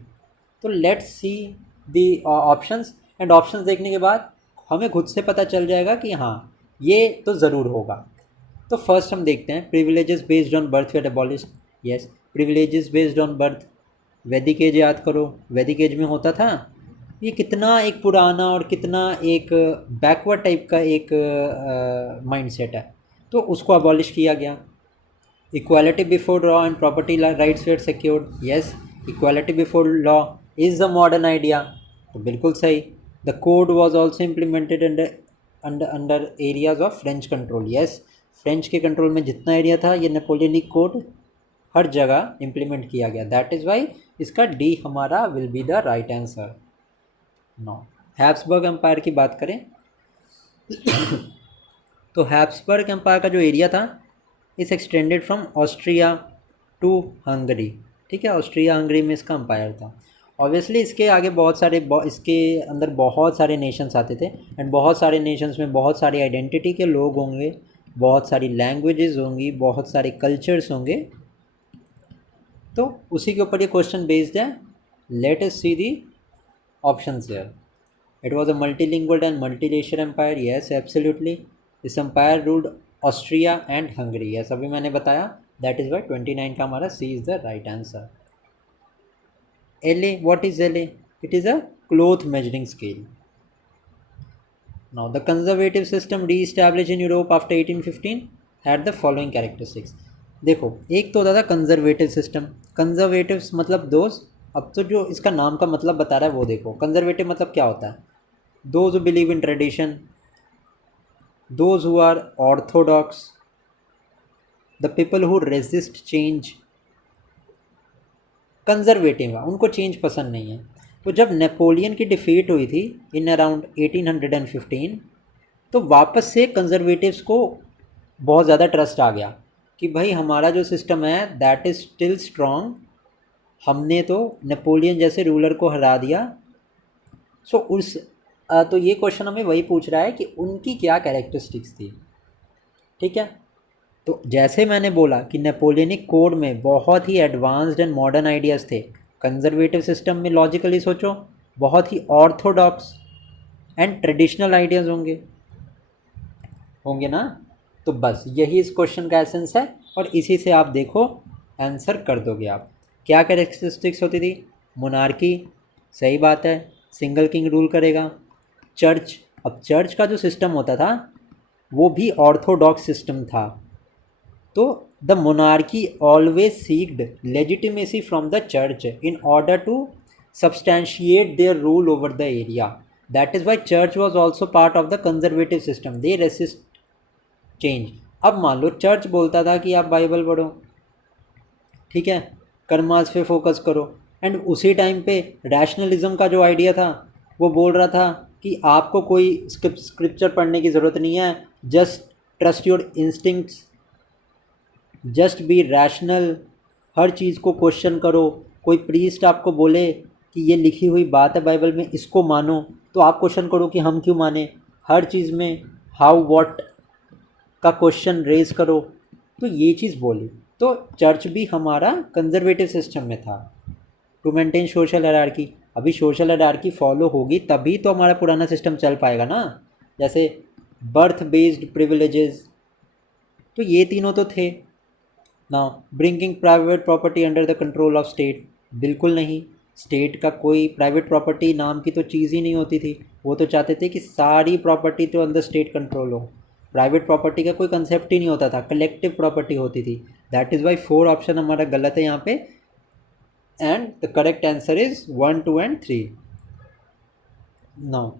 तो let's see the options, and options देखने के बाद हमें खुद से पता चल जाएगा कि हाँ ये तो ज़रूर होगा। तो फर्स्ट हम देखते हैं privileges based on birth were abolished. Yes, privileges based on birth, वैदिक एज याद करो, वैदिक एज में होता था। ये कितना एक पुराना और कितना एक बैकवर्ड टाइप का एक माइंडसेट है, तो उसको अबॉलिश किया गया। Equality before law and property rights were secured. Yes, equality before law is the modern idea, तो बिल्कुल सही। The code was also implemented under areas of French control. Yes, French के कंट्रोल में जितना एरिया था ये नेपोलियनिक कोड हर जगह इम्प्लीमेंट किया गया। दैट इज़ वाई इसका डी हमारा will be the right answer. No, Habsburg empire की बात करें तो हैब्सबर्ग एम्पायर का जो एरिया था इस extended from Austria to Hungary. ठीक है, ऑस्ट्रिया हंगरी में इसका एम्पायर था। ऑब्वियसली इसके आगे इसके अंदर बहुत सारे नेशंस आते थे एंड बहुत सारे नेशंस में बहुत सारी आइडेंटिटी के लोग होंगे, बहुत सारी लैंग्वेजेस होंगी, बहुत सारे कल्चर्स होंगे। तो उसी के ऊपर ये क्वेश्चन बेस्ड है। Let us see the options here. It was a multilingual and multiracial empire. Yes, absolutely. This empire ruled Austria and Hungary. Yes, अभी मैंने बताया, दैट इज़ वाई 29 का हमारा C is the right answer. LA, what is LA? It is a cloth measuring scale. Now the conservative system re-established in Europe after 1815 had the following characteristics. देखो, एक तो होता था कंजर्वेटिव सिस्टम। कंजर्वेटिव मतलब दोज, अब तो जो इसका नाम का मतलब बता रहा है वो देखो। कंजर्वेटिव मतलब क्या होता है? Those who believe in tradition, those who are orthodox, the people who resist change, conservative है, उनको चेंज पसंद नहीं है। तो जब नेपोलियन की डिफीट हुई थी इन अराउंड 1815, तो वापस से कंजर्वेटिव्स को बहुत ज़्यादा ट्रस्ट आ गया कि भाई हमारा जो सिस्टम है दैट इज़ स्टिल स्ट्रॉन्ग, हमने तो नेपोलियन जैसे रूलर को हरा दिया। सो तो ये क्वेश्चन हमें वही पूछ रहा है कि उनकी क्या कैरेक्टरिस्टिक्स थी। ठीक है, तो जैसे मैंने बोला कि नेपोलियनिक कोड में बहुत ही एडवांस्ड एंड मॉडर्न आइडियाज़ थे, कंजर्वेटिव सिस्टम में लॉजिकली सोचो बहुत ही ऑर्थोडॉक्स एंड ट्रेडिशनल आइडियाज़ होंगे होंगे ना। तो बस यही इस क्वेश्चन का एसेंस है और इसी से आप देखो आंसर कर दोगे आप। क्या कैरेक्टरिस्टिक्स होती थी? मोनार्की, सही बात है, सिंगल किंग रूल करेगा। चर्च, अब चर्च का जो सिस्टम होता था वो भी ऑर्थोडॉक्स सिस्टम था, तो the monarchy always seeked legitimacy from the church in order to substantiate their rule over the area. That is why church was also part of the conservative system. They resist change. अब मान लो चर्च बोलता था कि आप बाइबल पढ़ो, ठीक है, कर्मास पे फोकस करो, एंड उसी टाइम पे रैशनलिज्म का जो आइडिया था वो बोल रहा था कि आपको कोई स्क्रिप्चर पढ़ने की ज़रूरत नहीं है, just trust your instincts, just be rational, हर चीज़ को क्वेश्चन करो। कोई प्रीस्ट आपको बोले कि ये लिखी हुई बात है बाइबल में, इसको मानो, तो आप क्वेश्चन करो कि हम क्यों माने। हर चीज़ में हाउ व्हाट का क्वेश्चन रेज करो। तो ये चीज़ बोली। तो चर्च भी हमारा कंजर्वेटिव सिस्टम में था टू मेंटेन सोशल हायरार्की। अभी सोशल हायरार्की फॉलो होगी तभी तो हमारा पुराना सिस्टम चल पाएगा ना, जैसे बर्थ बेस्ड प्रिविलेजेस, तो ये तीनों तो थे। Now bringing private property under the control of state, बिल्कुल नहीं, स्टेट का कोई प्राइवेट प्रॉपर्टी नाम की तो चीज़ ही नहीं होती थी। वो तो चाहते थे कि सारी प्रॉपर्टी तो अंदर स्टेट कंट्रोल हो, प्राइवेट प्रॉपर्टी का कोई कंसेप्ट ही नहीं होता था, कलेक्टिव प्रॉपर्टी होती थी। दैट इज़ वाई 4 ऑप्शन हमारा गलत है यहाँ पे, and the correct answer is 1, 2 and 3। Now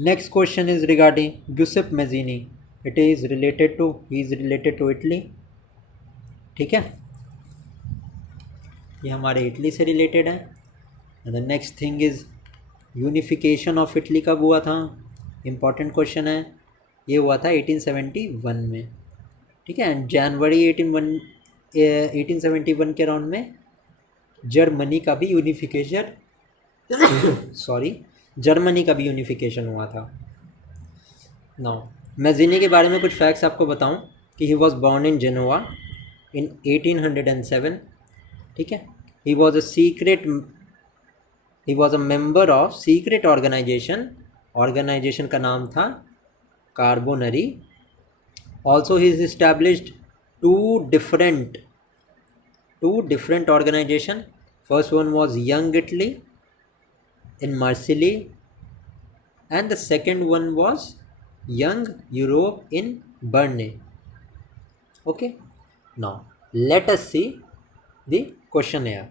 next question is regarding Giuseppe Mazzini. It is related to, he is related to Italy. ठीक है, ये हमारे इटली से रिलेटेड है। The next thing is unification of Italy कब हुआ था? इम्पॉर्टेंट क्वेश्चन है। ये हुआ था 1871 में। ठीक है, एंड जनवरी 1871 के अराउंड में जर्मनी का भी यूनिफिकेशन सॉरी, जर्मनी का भी यूनिफिकेशन हुआ था। नाउ मैज़ीनी के बारे में कुछ फैक्ट्स आपको बताऊं कि he was born in Genoa in 1807। ठीक है, he was a member of secret organization का नाम था Carbonari. Also he is established two different organization. First one was young Italy in Marseille, and the second one was Young Europe in Berne. Okay, now let us see the question here.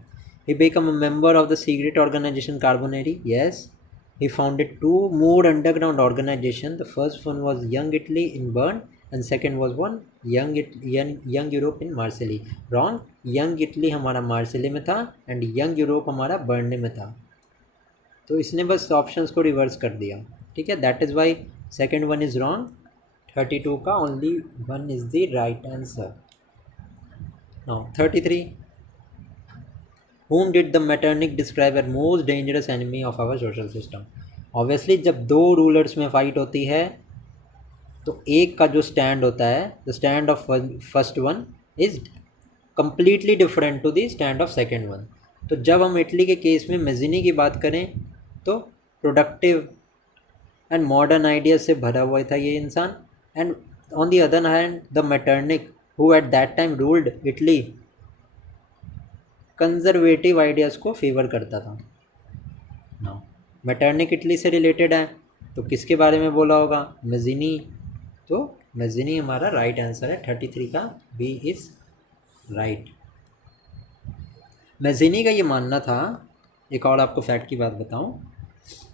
He became a member of the secret organization Carbonari. Yes, he founded 2 more underground organizations. The first one was Young Italy in Bern, and second was one Young Europe in Marseille. Wrong, Young Italy हमारा Marseille में था and Young Europe हमारा Berne में था, तो इसने बस ऑप्शंस को रिवर्स कर दिया। ठीक है, that is why second one is wrong, 32 का only 1 is the right answer. Now 33, whom did the Metternich describe as most dangerous enemy of our social system? Obviously जब 2 रूलर्स में फाइट होती है तो एक का जो स्टैंड होता है, the stand of first one is completely different to the stand of second one. तो जब हम इटली के केस में मैज़ीनी की बात करें तो प्रोडक्टिव एंड मॉडर्न आइडियाज से भरा हुआ था ये इंसान, and on the other hand the Metternich who at that time ruled Italy conservative ideas को फेवर करता था। नाउ मैटर्निक इटली से रिलेटेड है तो किसके बारे में बोला होगा? मैज़ीनी। तो मैज़ीनी हमारा राइट आंसर है, 33 का बी इज़ राइट। मैज़ीनी का ये मानना था, एक और आपको फैक्ट की बात बताऊं,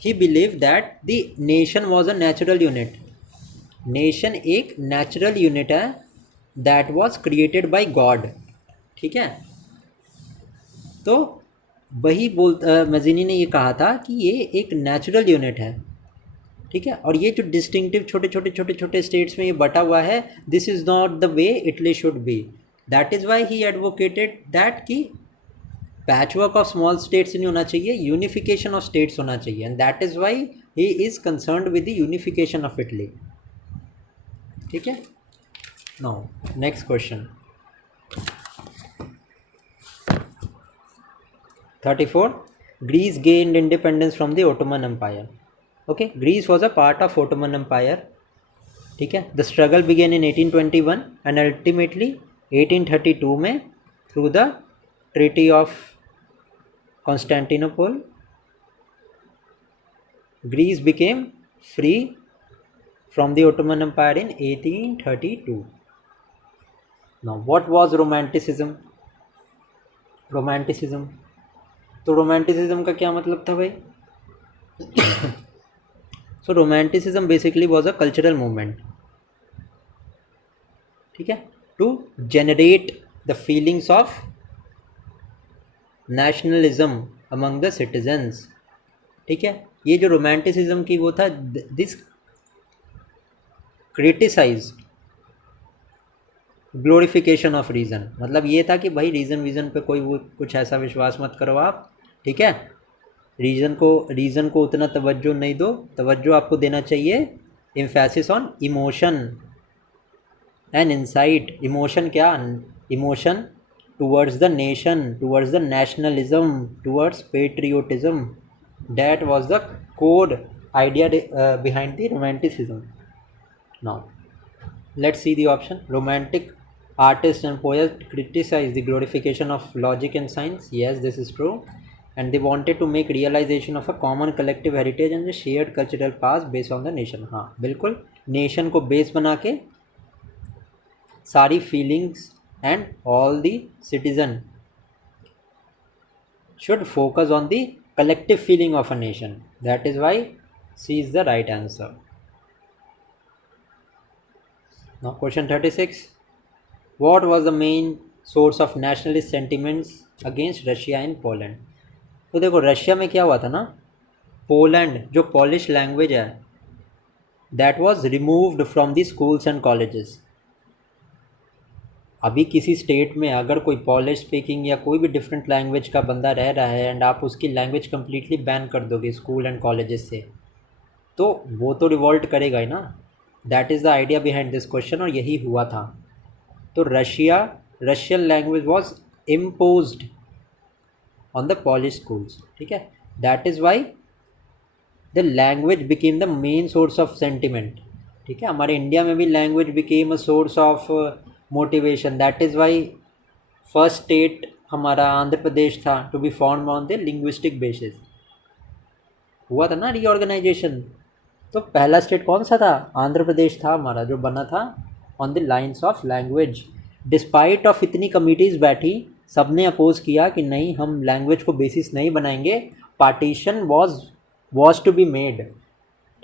ही believe that the nation was a natural unit. Nation एक नेचुरल यूनिट है that was created by God. ठीक है, तो वही मैज़िनी ने ये कहा था कि ये एक नेचुरल यूनिट है, ठीक है, और ये जो डिस्टिंक्टिव छोटे छोटे छोटे छोटे स्टेट्स में ये बटा हुआ है, this is not the way Italy should be. That is why he advocated that कि पैचवर्क ऑफ स्मॉल स्टेट्स नहीं होना चाहिए, यूनिफिकेशन ऑफ स्टेट्स होना चाहिए, and that is why he is concerned with the unification of Italy. ठीक है, now next question 34. Greece gained independence from the Ottoman Empire. Okay, Greece was a part of Ottoman Empire. ठीक है, the struggle began in 1821 and ultimately 1832 में through the Treaty of Constantinople, Greece became free from the Ottoman Empire in 1832. Now, what was Romanticism? Romanticism, तो रोमांटिसिज्म का क्या मतलब था भाई? सो romanticism basically was a cultural movement, ठीक है, to generate the feelings of nationalism among the citizens. ठीक है, ये जो रोमांटिसिज्म की वो था, this criticise glorification of reason, मतलब ये था कि भाई रीज़न पे कोई वो कुछ ऐसा विश्वास मत करो आप, ठीक है, रीज़न को उतना तवज्जो नहीं दो, तवज्जो आपको देना चाहिए emphasis on emotion and insight. Emotion क्या? Emotion towards the nation, towards the nationalism, towards patriotism, that was the code idea behind the romanticism. Now let's see the option. Romantic artists and poets criticize the glorification of logic and science. Yes, this is true. And they wanted to make realization of a common collective heritage and the shared cultural past based on the nation. हाँ बिल्कुल, नेशन को बेस बना के सारी feelings and all the citizen should focus on the collective feeling of a nation. That is why C is the right answer. Now question 36. What was the main source of nationalist sentiments against Russia in Poland? तो देखो रशिया में क्या हुआ था ना, पोलैंड जो पॉलिश लैंग्वेज है that was removed from the schools and colleges. अभी किसी स्टेट में अगर कोई पॉलिश स्पीकिंग या कोई भी डिफरेंट लैंग्वेज का बंदा रह रहा है एंड आप उसकी लैंग्वेज कम्प्लीटली बैन कर दोगे स्कूल एंड कॉलेजेस से, तो वो तो रिवॉल्ट करेगा ही ना। That is the idea behind this question, और यही हुआ था। तो Russian language was imposed on the Polish schools, ठीक है, that is why the language became the main source of sentiment. ठीक है, हमारे इंडिया में भी language became a source of motivation, that is why first state हमारा आंध्र प्रदेश था to be form on the linguistic basis. हुआ था ना रीऑर्गेनाइजेशन, तो पहला स्टेट कौन सा था? आंध्र प्रदेश था हमारा, जो बना था on the lines of language. Despite of इतनी कमिटीज़ बैठी, सब ने अपोज किया कि नहीं हम लैंग्वेज को बेसिस नहीं बनाएंगे, partition was to be made.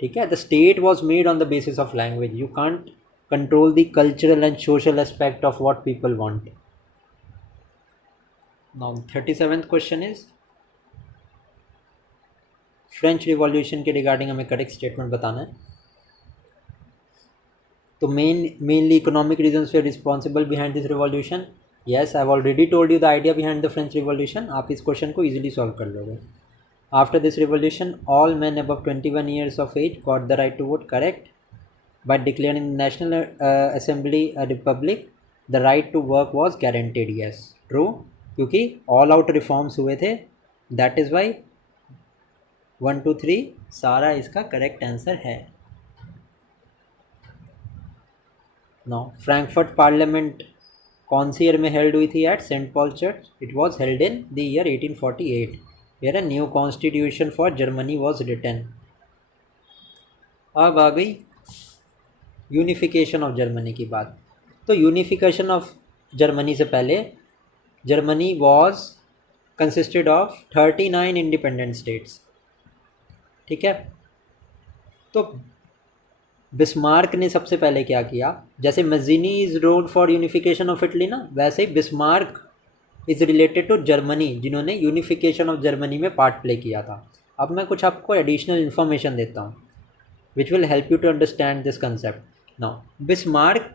ठीक है, the state was made on the basis of language. You can't control the cultural and social aspect of what people want. Now 37th question is French revolution के रिगार्डिंग हमें करेक्ट स्टेटमेंट बताना है। तो mainly economic reasons were responsible behind this revolution. Yes, I have already told you the idea behind the French revolution. आप इस क्वेश्चन को इजीली सॉल्व कर लोगे। After this revolution all man above 21 years of age got the right to vote, correct, by declaring national assembly a republic the right to work was guaranteed. Yes true, क्योंकि ऑल आउट रिफॉर्म्स हुए थे, दैट इज़ वाई 1 2 3 सारा इसका करेक्ट आंसर है। नो, फ्रैंकफर्ट पार्लियामेंट कौन सी ईयर में हेल्ड हुई थी? At Saint Paul church. It was held in the year 1848 where a new constitution for Germany was written. अब आ गई यूनिफिकेशन ऑफ जर्मनी की बात। तो यूनिफिकेशन ऑफ जर्मनी से पहले Germany was consisted of 39 independent states. ठीक है, तो बिस्मार्क ने सबसे पहले क्या किया, जैसे Mazzini is road for unification of Italy ना, वैसे ही Bismarck is related to Germany, जिन्होंने यूनिफिकेशन ऑफ जर्मनी में पार्ट प्ले किया था। अब मैं कुछ आपको एडिशनल इन्फॉर्मेशन देता हूँ which will help you to understand this concept. Now Bismarck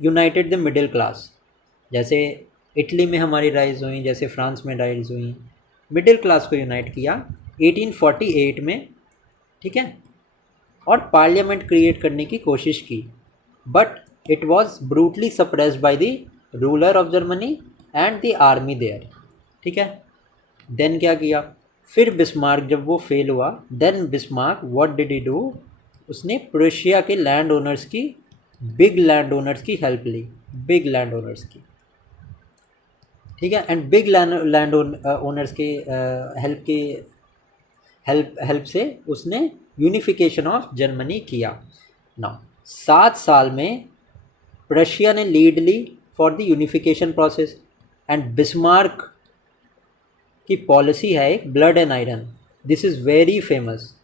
united the middle class, जैसे इटली में हमारी राइज हुई, जैसे फ्रांस में राइज हुई, मिडिल क्लास को यूनाइट किया 1848 में, ठीक है, और पार्लियामेंट क्रिएट करने की कोशिश की, but it was brutally suppressed by the ruler of Germany and the army there, ठीक है। देन क्या किया, फिर बिस्मार्क जब वो फेल हुआ, then Bismarck what did he do, उसने प्रोशिया के लैंड ओनर्स की, बिग लैंड ओनर्स की हेल्प ली, बिग लैंड ओनर्स की, ठीक है, एंड बिग लैंड ओनर्स के हेल्प से उसने यूनिफिकेशन ऑफ जर्मनी किया। नाउ 7 साल में प्रशिया ने लीड ली for the unification process, and Bismarck की पॉलिसी है एक blood and iron, this is very famous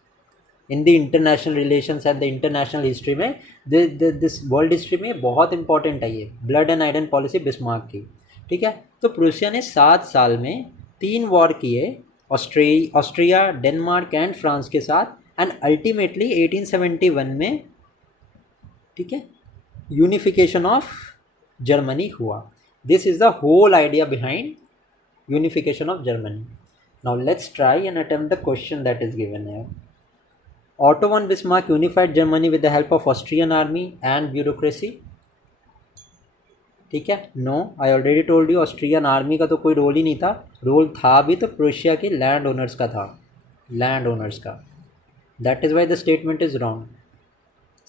in the international relations and the international history में, दिस वर्ल्ड हिस्ट्री में बहुत इंपॉर्टेंट है ये blood and iron policy Bismarck की, ठीक है। तो प्रूसिया ने 7 साल में 3 वॉर किए, ऑस्ट्रिया, डेनमार्क एंड फ्रांस के साथ, एंड अल्टीमेटली 1871 में, ठीक है, यूनिफिकेशन ऑफ जर्मनी हुआ। This is the whole idea behind unification of Germany. Now let's try and attempt the question that is given here. Otto von Bismarck unified Germany with the help of Austrian army and bureaucracy, ठीक है। No, I already told you, Austrian army का तो कोई रोल ही नहीं था, रोल था भी तो प्रोशिया के लैंड ओनर्स का था, लैंड ओनर्स का, that is why the statement is wrong.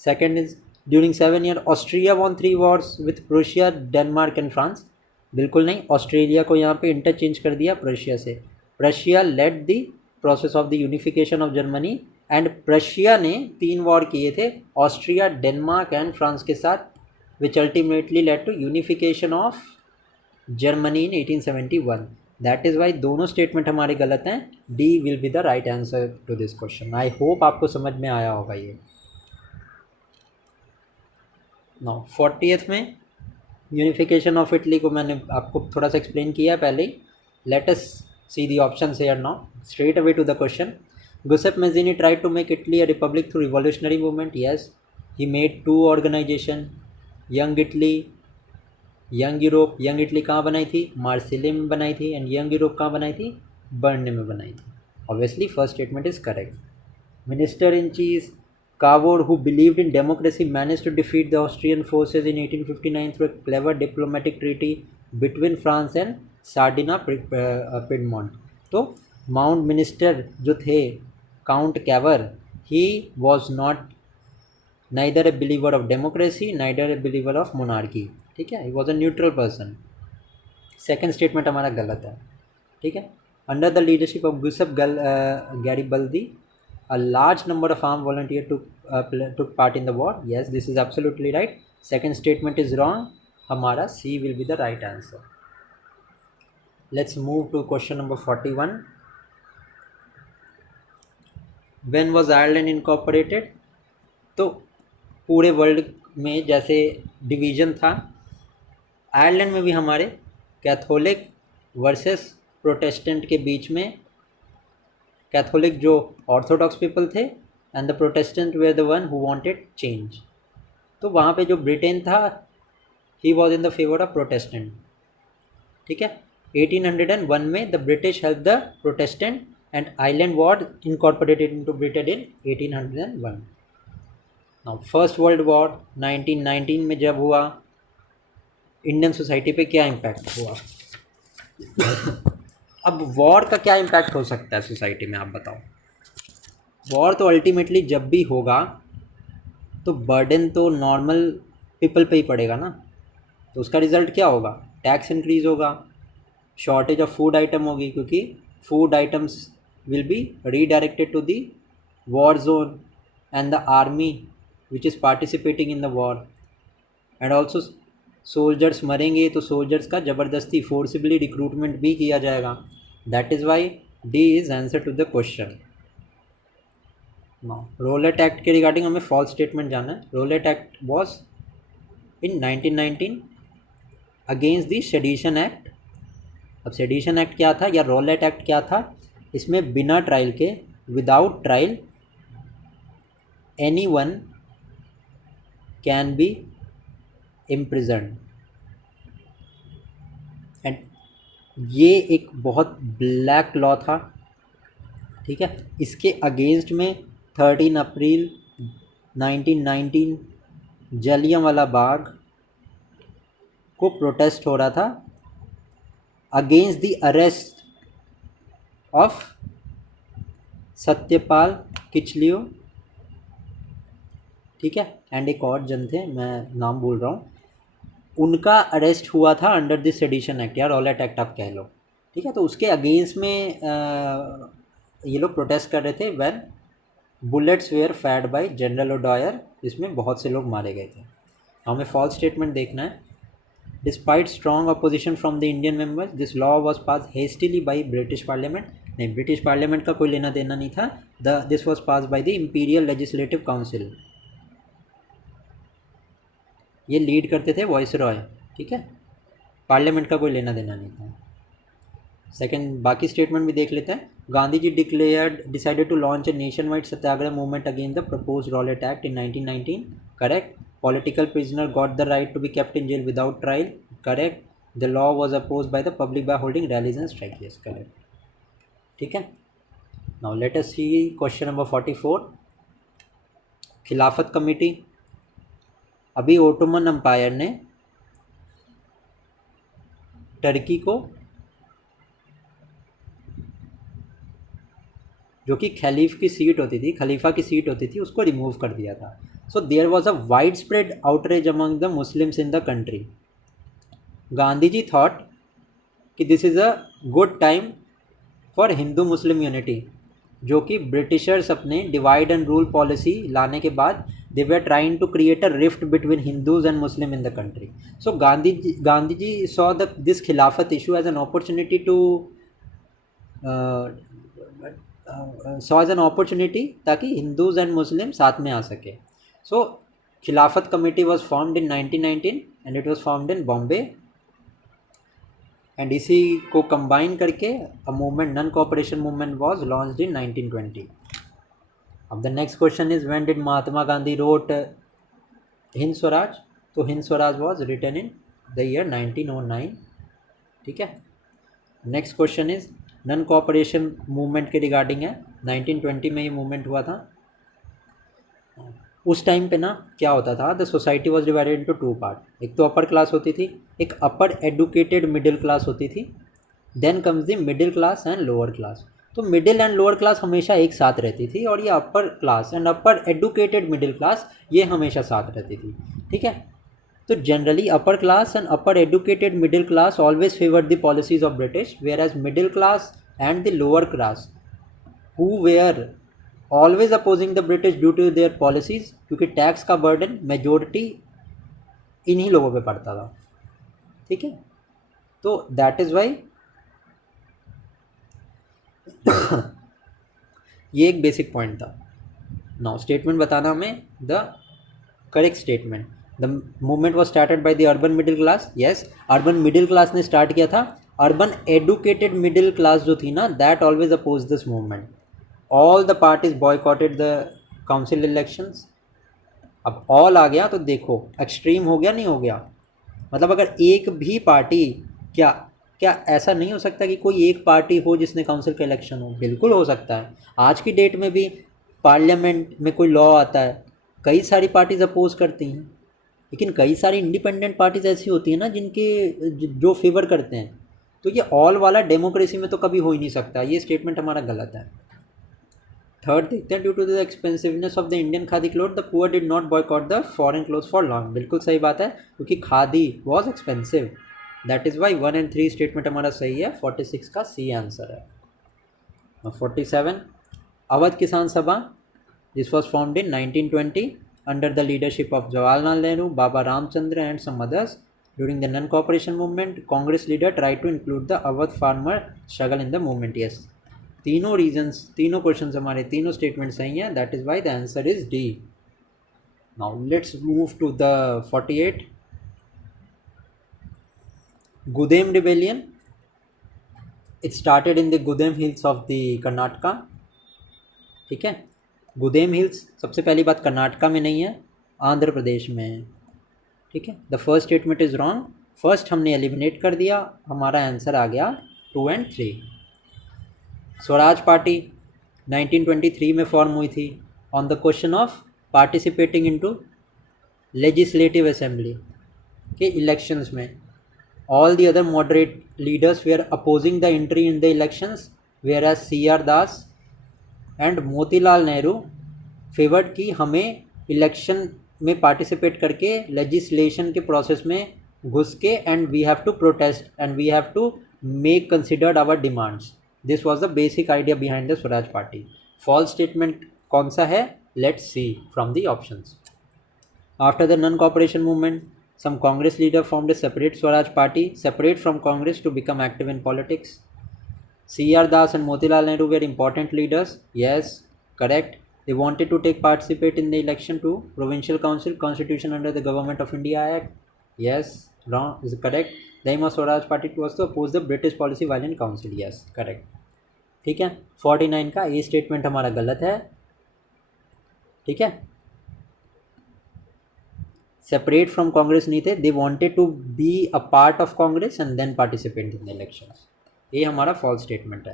Second is during 7 year Austria won 3 wars with Prussia, Denmark and France, बिल्कुल नहीं, ऑस्ट्रेलिया को यहाँ पे इंटरचेंज कर दिया प्रोशिया से। Prussia led the process of the unification of Germany, and Prussia ने 3 वॉर किए थे ऑस्ट्रिया, डेनमार्क एंड फ्रांस के साथ, which ultimately led to unification of Germany in 1871. That is why दोनों स्टेटमेंट हमारे गलत हैं। D will be the right answer to this question. I hope आपको समझ में आया होगा ये। Now 40th में यूनिफिकेशन ऑफ इटली को मैंने आपको थोड़ा सा एक्सप्लेन किया है पहले ही। Let us see the options here now. Straight away to the question. Giuseppe Mazzini tried to make Italy a republic through revolutionary movement. Yes, he made 2 organization, young Italy, young Europe. Young Italy कहाँ बनाई थी, मार्सिले में बनाई थी, एंड यंग यूरोप कहाँ बनाई थी, बर्ने में बनाई थी। Obviously first statement is correct. Minister in chief कावोर who believed in democracy manage to defeat the Austrian forces in 1859 through a clever diplomatic treaty between France and सार्डिना Piedmont. तो माउंट मिनिस्टर जो थे count Cavour, he was not neither a believer of democracy, neither a believer of monarchy, ठीक है, he was a neutral person। Second statement हमारा गलत है, ठीक है। Under the leadership of गिउसेप गैरिबल्दी a large number of armed volunteers took part in the war. Yes, this is absolutely right. Second statement is wrong. हमारा C will be the right answer. Let's move to question number 41. When was Ireland incorporated? तो पूरे वर्ल्ड में जैसे डिवीज़न था, आयरलैंड में भी हमारे कैथोलिक वर्सेस प्रोटेस्टेंट के बीच में, कैथोलिक जो ऑर्थोडॉक्स पीपल थे and the Protestant were the one who wanted change. तो वहाँ पे जो ब्रिटेन था, he was in the favour of Protestant, ठीक है। 1801 में the British help the Protestant and island were incorporated into Britain in 1801। Now first world war 1919 में जब हुआ, इंडियन सोसाइटी पे क्या इम्पैक्ट हुआ? अब वॉर का क्या इम्पैक्ट हो सकता है सोसाइटी में, आप बताओ। वॉर तो अल्टीमेटली जब भी होगा तो बर्डन तो नॉर्मल पीपल पे ही पड़ेगा ना, तो उसका रिज़ल्ट क्या होगा? टैक्स इंक्रीज़ होगा, शॉर्टेज ऑफ फूड आइटम होगी, क्योंकि food items will be redirected to the war zone and the army which is participating in the war, and also soldiers मरेंगे तो सोल्जर्स का ज़बरदस्ती फोर्सिबली रिक्रूटमेंट भी किया जाएगा। That is why D is answer to the question. Rowlatt act के रिगार्डिंग हमें फॉल्स स्टेटमेंट जाना है। Rowlatt act was in 1919 against the sedition act अब सेडिशन एक्ट क्या था या रॉलेट एक्ट क्या था? इसमें बिना ट्रायल के, without trial, any one can be imprisoned. And ये एक बहुत ब्लैक लॉ था, ठीक है। इसके अगेंस्ट में 13 अप्रैल 1919 जलियांवाला बाग को प्रोटेस्ट हो रहा था against the arrest of Satyapal किचलियो, ठीक है, एंड एक और जन थे, मैं नाम बोल रहा हूँ, उनका अरेस्ट हुआ था अंडर द सेडिशन एक्ट या रॉलेट एक्ट आप कह लो, ठीक है। तो उसके अगेंस्ट में ये लोग प्रोटेस्ट कर रहे थे when bullets were fired by General O'Dwyer, जिसमें बहुत से लोग मारे गए थे। हमें फॉल्स स्टेटमेंट देखना है। Despite strong opposition from the Indian members this law was pass hastily by British parliament. नहीं, ब्रिटिश पार्लियामेंट का कोई लेना देना नहीं था। This was pass by the imperial legislative council. ये लीड करते थे वॉइस रॉय, ठीक है, पार्लियामेंट का कोई लेना देना नहीं था। सेकंड, बाकी स्टेटमेंट भी देख लेते हैं। Gandhi ji decided to launch a nation wide Satyagraha movement against the propose Rowlatt act in 1919, correct. Political prisoner got the right to be kept in jail without trial, correct. The law was oppose by the public by holding rallies and strike, yes correct, ठीक है। नाउ लेट अस सी क्वेश्चन नंबर 44। खिलाफत कमेटी। अभी ओटोमन एम्पायर ने टर्की को, जो कि खलीफ की सीट होती थी, खलीफा की सीट होती थी, उसको रिमूव कर दिया था। So there was a wide spread outrage among the Muslims in the country. Gandhi ji thought कि this is a good time for Hindu Muslim unity, जो कि ब्रिटिशर्स अपने डिवाइड एंड रूल पॉलिसी लाने के बाद दे were trying to create a rift between Hindus and Muslim in the country. So Gandhi ji saw this खिलाफत issue as an opportunity to saw as an opportunity ताकि हिंदूज एंड मुस्लिम साथ में आ सके। सो खिलाफत committee was formed in 1919 and it was formed in Bombay, and इसी को कंबाइन करके a movement, none cooperation movement was launched in 1920। अब the next question is when did Mahatma Gandhi road Hind Swaraj? तो Hind Swaraj was written in the year 1909, ठीक है। Next question is none cooperation movement के रिगार्डिंग है। 1920 में ये मूवमेंट हुआ था। उस टाइम पे ना क्या होता था, the society was divided into two part. एक तो अपर क्लास होती थी, एक अपर एडुकेटेड मिडिल क्लास होती थी, then comes the middle class and lower class. तो मिडिल एंड लोअर क्लास हमेशा एक साथ रहती थी, और ये upper class and upper educated middle class ये हमेशा साथ रहती थी, ठीक है। तो generally upper class and upper educated middle class always favoured the policies of British, whereas middle class and the lower class who were always opposing the British due to there policies, क्योंकि टैक्स का बर्डन मेजोरिटी इन्हीं लोगों पे पड़ता था, ठीक है। तो दैट इज़ वाई ये एक बेसिक पॉइंट था। नाउ स्टेटमेंट बताना हमें, the correct statement. The movement was started by the urban middle class, yes, urban middle class ने स्टार्ट किया था। अर्बन एडुकेटेड मिडिल क्लास जो थी ना, that always oppose this movement. All the parties boycotted the council elections. अब ऑल आ गया तो देखो एक्सट्रीम हो गया, नहीं हो गया? मतलब अगर एक भी पार्टी, क्या क्या ऐसा नहीं हो सकता कि कोई एक पार्टी हो जिसने काउंसिल का इलेक्शन हो? बिल्कुल हो सकता है। आज की डेट में भी पार्लियामेंट में कोई लॉ आता है, कई सारी पार्टीज अपोज करती हैं, लेकिन कई सारी इंडिपेंडेंट पार्टीज ऐसी होती हैं ना जिनके जो फेवर करते हैं। तो ये ऑल वाला डेमोक्रेसी में तो कभी हो ही नहीं सकता। ये स्टेटमेंट हमारा गलत है। थर्ड देखते हैं, due to the एक्सपेंसिवनेस of the Indian khadi cloth the poor did not boycott the foreign clothes for long. बिल्कुल सही बात है, क्योंकि khadi was expensive, that is why 1 and 3 statement हमारा सही है। 46 का सी आंसर है। 47 अवध किसान सभा, this was formed in 1920 under the leadership of Jawaharlal Nehru, Baba Ramchandra and some others. During the none cooperation movement Congress leader try to include the Awadh farmer struggle in the movement, yes. तीनों रीजन्स, तीनों क्वेश्चन हमारे, तीनों स्टेटमेंट सही हैं, that is why the answer is D. Now let's move to the 48 गुदेम rebellion. It started in the गुदेम hills of the Karnataka, ठीक है। गुदेम हिल्स सबसे पहली बात कर्नाटका में नहीं है, आंध्र प्रदेश में है, ठीक है। The first statement is wrong, first हमने एलिमिनेट कर दिया, हमारा आंसर आ गया 2 और 3। स्वराज पार्टी 1923 में फॉर्म हुई थी on the question of participating into legislative assembly के इलेक्शंस में। All the other moderate leaders were opposing the entry in the elections, whereas CR Das एंड मोतीलाल नेहरू फेवर्ड कि हमें इलेक्शन में पार्टिसिपेट करके लेजिस्लेशन के प्रोसेस में घुस के and we have to protest and we have to make considered our demands. This was the basic idea behind the Swaraj party. False statement कौन सा है? Let's see from the options. After the non cooperation movement, some Congress leader formed a separate Swaraj party, separate from Congress, to become active in politics. CR Das and Motilal Nehru were important leaders. Yes, correct. They wanted to participate in the election to Provincial Council, Constitution under the Government of India Act. Yes, wrong is correct. The aim of Swaraj party was to oppose the British policy while in council. Yes, correct. ठीक है, 49 का ये स्टेटमेंट हमारा गलत है, ठीक है। सेपरेट फ्रॉम कांग्रेस नहीं थे, they wanted to be a part of Congress and then participate in the elections, ये हमारा फॉल्स स्टेटमेंट है।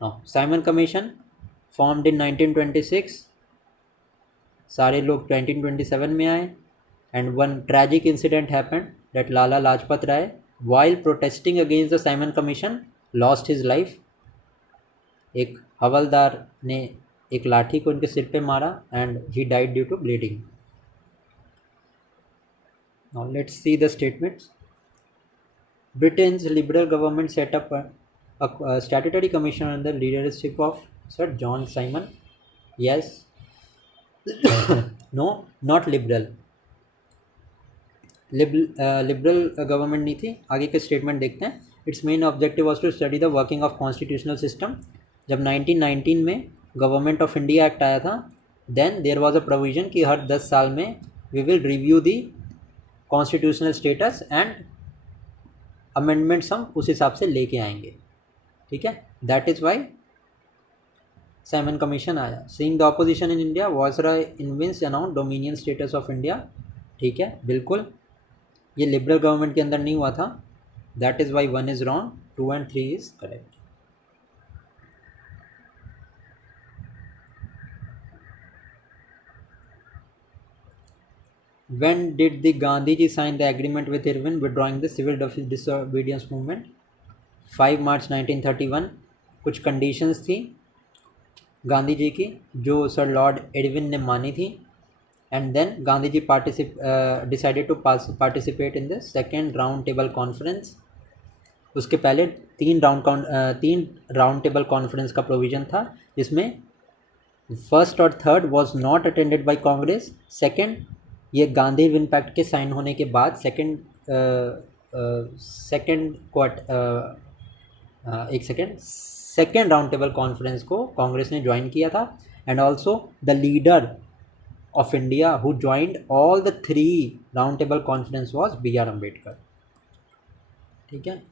Now Simon commission formed in 1926, सारे लोग 1927 में आए and one tragic incident happened that Lala Lajpat Rai while protesting against the Simon commission lost his life. एक हवलदार ने एक लाठी को उनके सिर पे मारा and he died due to bleeding. Now let's see the statements. Britain's Liberal government set up a statutory commission under the leadership of Sir John Simon. Yes. No, not Liberal. Liberal government नहीं थी। आगे के स्टेटमेंट देखते हैं। Its main objective was to study the working of constitutional system. जब 1919 में गवर्नमेंट ऑफ इंडिया एक्ट आया था, then there was a provision कि हर 10 साल में we will review the constitutional status and amendments हम उस हिसाब से लेके आएंगे, ठीक है। That is Y Simon commission आया। Seeing the opposition in India, viceroy इन्विंस announce dominion status of India, ठीक है, बिल्कुल ये लिबरल गवर्नमेंट के अंदर नहीं हुआ था। That is why 1 is wrong, 2 और 3 is correct. When did the Gandhiji sign the agreement with Irwin withdrawing the civil disobedience movement? 5 मार्च 1931। कुछ कंडीशंस थी गांधी जी की जो सर लॉर्ड एडविन ने मानी थी and then Gandhi ji decided to participate in the second round table conference. उसके पहले 3 राउंड टेबल कॉन्फ्रेंस का प्रोविज़न था जिसमें फर्स्ट और third was not attended by Congress. Second, ये गांधी विन पैक्ट के साइन होने के बाद सेकेंड राउंड टेबल कॉन्फ्रेंस को कांग्रेस ने ज्वाइन किया था and also the leader of India who joined all the 3 round table conference was BR Ambedkar, ठीक है।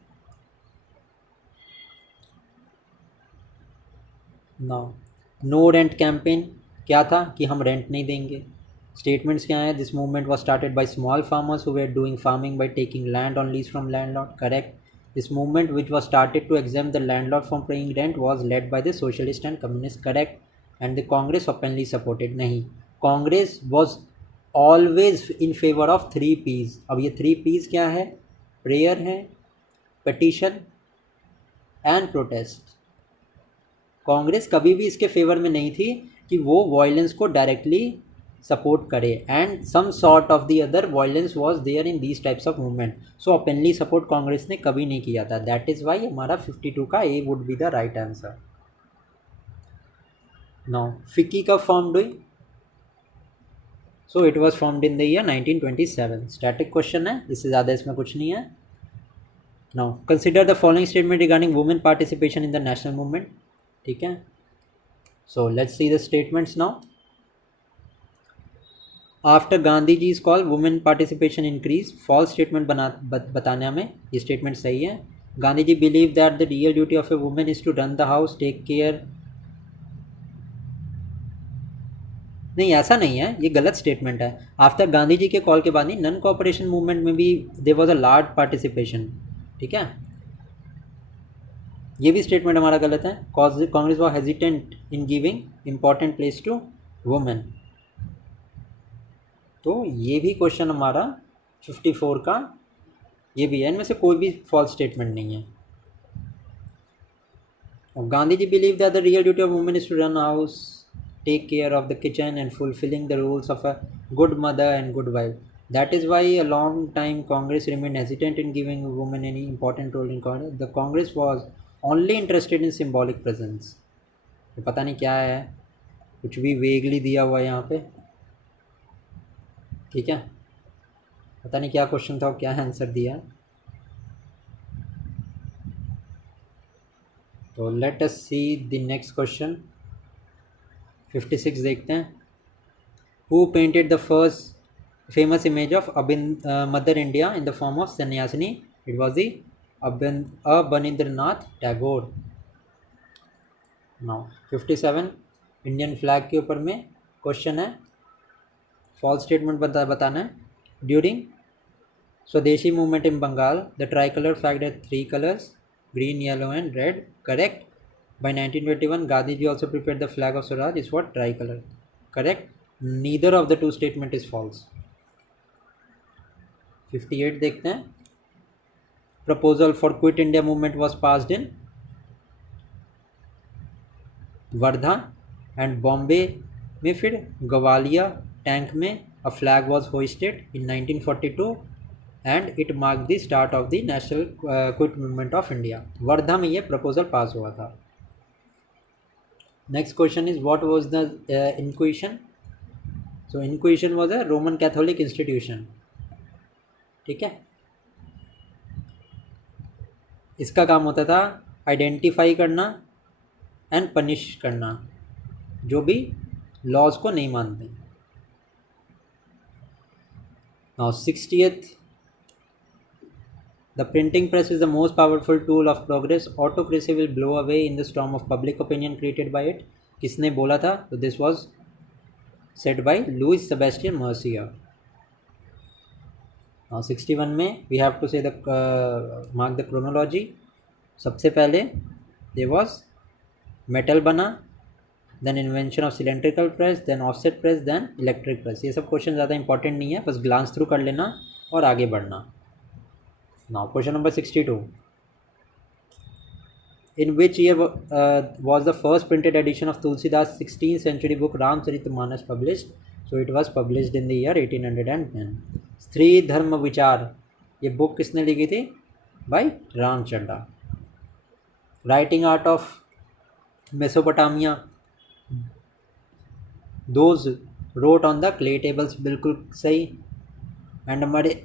नो रेंट कैंपेन क्या था कि हम रेंट नहीं देंगे। स्टेटमेंट्स क्या हैं? This movement was started by small farmers who were doing farming by taking land on lease from landlord, correct. This movement which was started to exam the landlord from paying rent was led by the socialist and communist, correct. And the Congress openly supported, नहीं, Congress was always in favour of 3 P's। अब ये 3 P's क्या है? प्रेयर है, पटिशन एंड प्रोटेस्ट। कांग्रेस कभी भी इसके फेवर में नहीं थी कि वो वायलेंस को डायरेक्टली सपोर्ट करे and some sort of the other violence was there in these types of movement. So openly support Congress ने कभी नहीं किया था। दैट इज़ वाई हमारा 52 का ए would be the right answer. Now FICCI कब फॉर्म्ड हुई? सो it was formed in the year 1927। Static question है, इससे ज़्यादा इसमें कुछ नहीं है। Now consider the following statement regarding women participation in the national movement, ठीक है। So let's see the statements now. After Gandhi जीज call women participation increase, false statement बताने में ये स्टेटमेंट सही है। Gandhi ji believe that the real duty of a women is to run the house, take care. नहीं, ऐसा नहीं है, ये गलत स्टेटमेंट है। आफ्टर गांधी जी के कॉल के बाद नहीं, नन कोऑपरेशन मूवमेंट में भी there was a large participation. ठीक है, ये भी स्टेटमेंट हमारा गलत है। Congress was hesitant in giving important place to women. तो ये भी क्वेश्चन हमारा 54 का ये भी है, इनमें से कोई भी फॉल्स स्टेटमेंट नहीं है। और Gandhi ji believe that the real duty of women is to run house, take care of the kitchen and fulfilling the rules of a good mother and good wife. That is why a long time Congress remained hesitant in giving women any important role in Congress. The Congress was only interested in symbolic presence. तो पता नहीं क्या है, कुछ भी वेगली दिया हुआ है यहाँ पे। ठीक है, पता नहीं क्या क्वेश्चन था और क्या आंसर दिया। तो late us see the next question. 56 देखते हैं। Who painted the first famous image of Mother India in the form of Sannyasini? It was the Abanindranath Tagore. Now 57 Indian flag के ऊपर में क्वेश्चन है, फॉल्स स्टेटमेंट बताना है। During Swadeshi movement in Bengal the tricolour flag had 3 colours, green, yellow and red. Correct. By 1921 Gandhi ji also prepared the flag of Swaraj is what? Tricolor. Correct. Neither of the two statement is false. 58 देखते हैं। Proposal for Quit India movement was passed in Wardha and Bombay में, फिर गवालिया टैंक में a flag was होइस्टेड in 1942 and it mark the start of the national quit movement of India. Wardha में ये प्रपोजल पास हुआ था। Next question is what was the inquisition? So inquisition was a Roman Catholic institution. ठीक है, इसका काम होता था आइडेंटिफाई करना एंड पनिश करना जो भी लॉज को नहीं मानते। Now 60th, the printing press is the most powerful tool of progress, autocracy will blow away in the storm of public opinion created by it. किसने बोला था? तो this was said by Louis Sebastian Mercier. Now 61 में we have to say the mark the chronology. सबसे पहले देयर वाज मेटल बना, then invention of cylindrical press, then offset press, then electric press. ये सब क्वेश्चन ज़्यादा इंपॉर्टेंट नहीं है, बस ग्लांस थ्रू कर लेना और आगे बढ़ना। Now question number 62, in which year was the first printed edition of Tulsidas 16th century book Ramcharitmanas published? So it was published in the year 1810। Stri Dharma Vichar, ये बुक किसने लिखी थी? By Ramchandra. Writing art of Mesopotamia, those wrote on the clay tables, बिल्कुल सही। एंड हमारे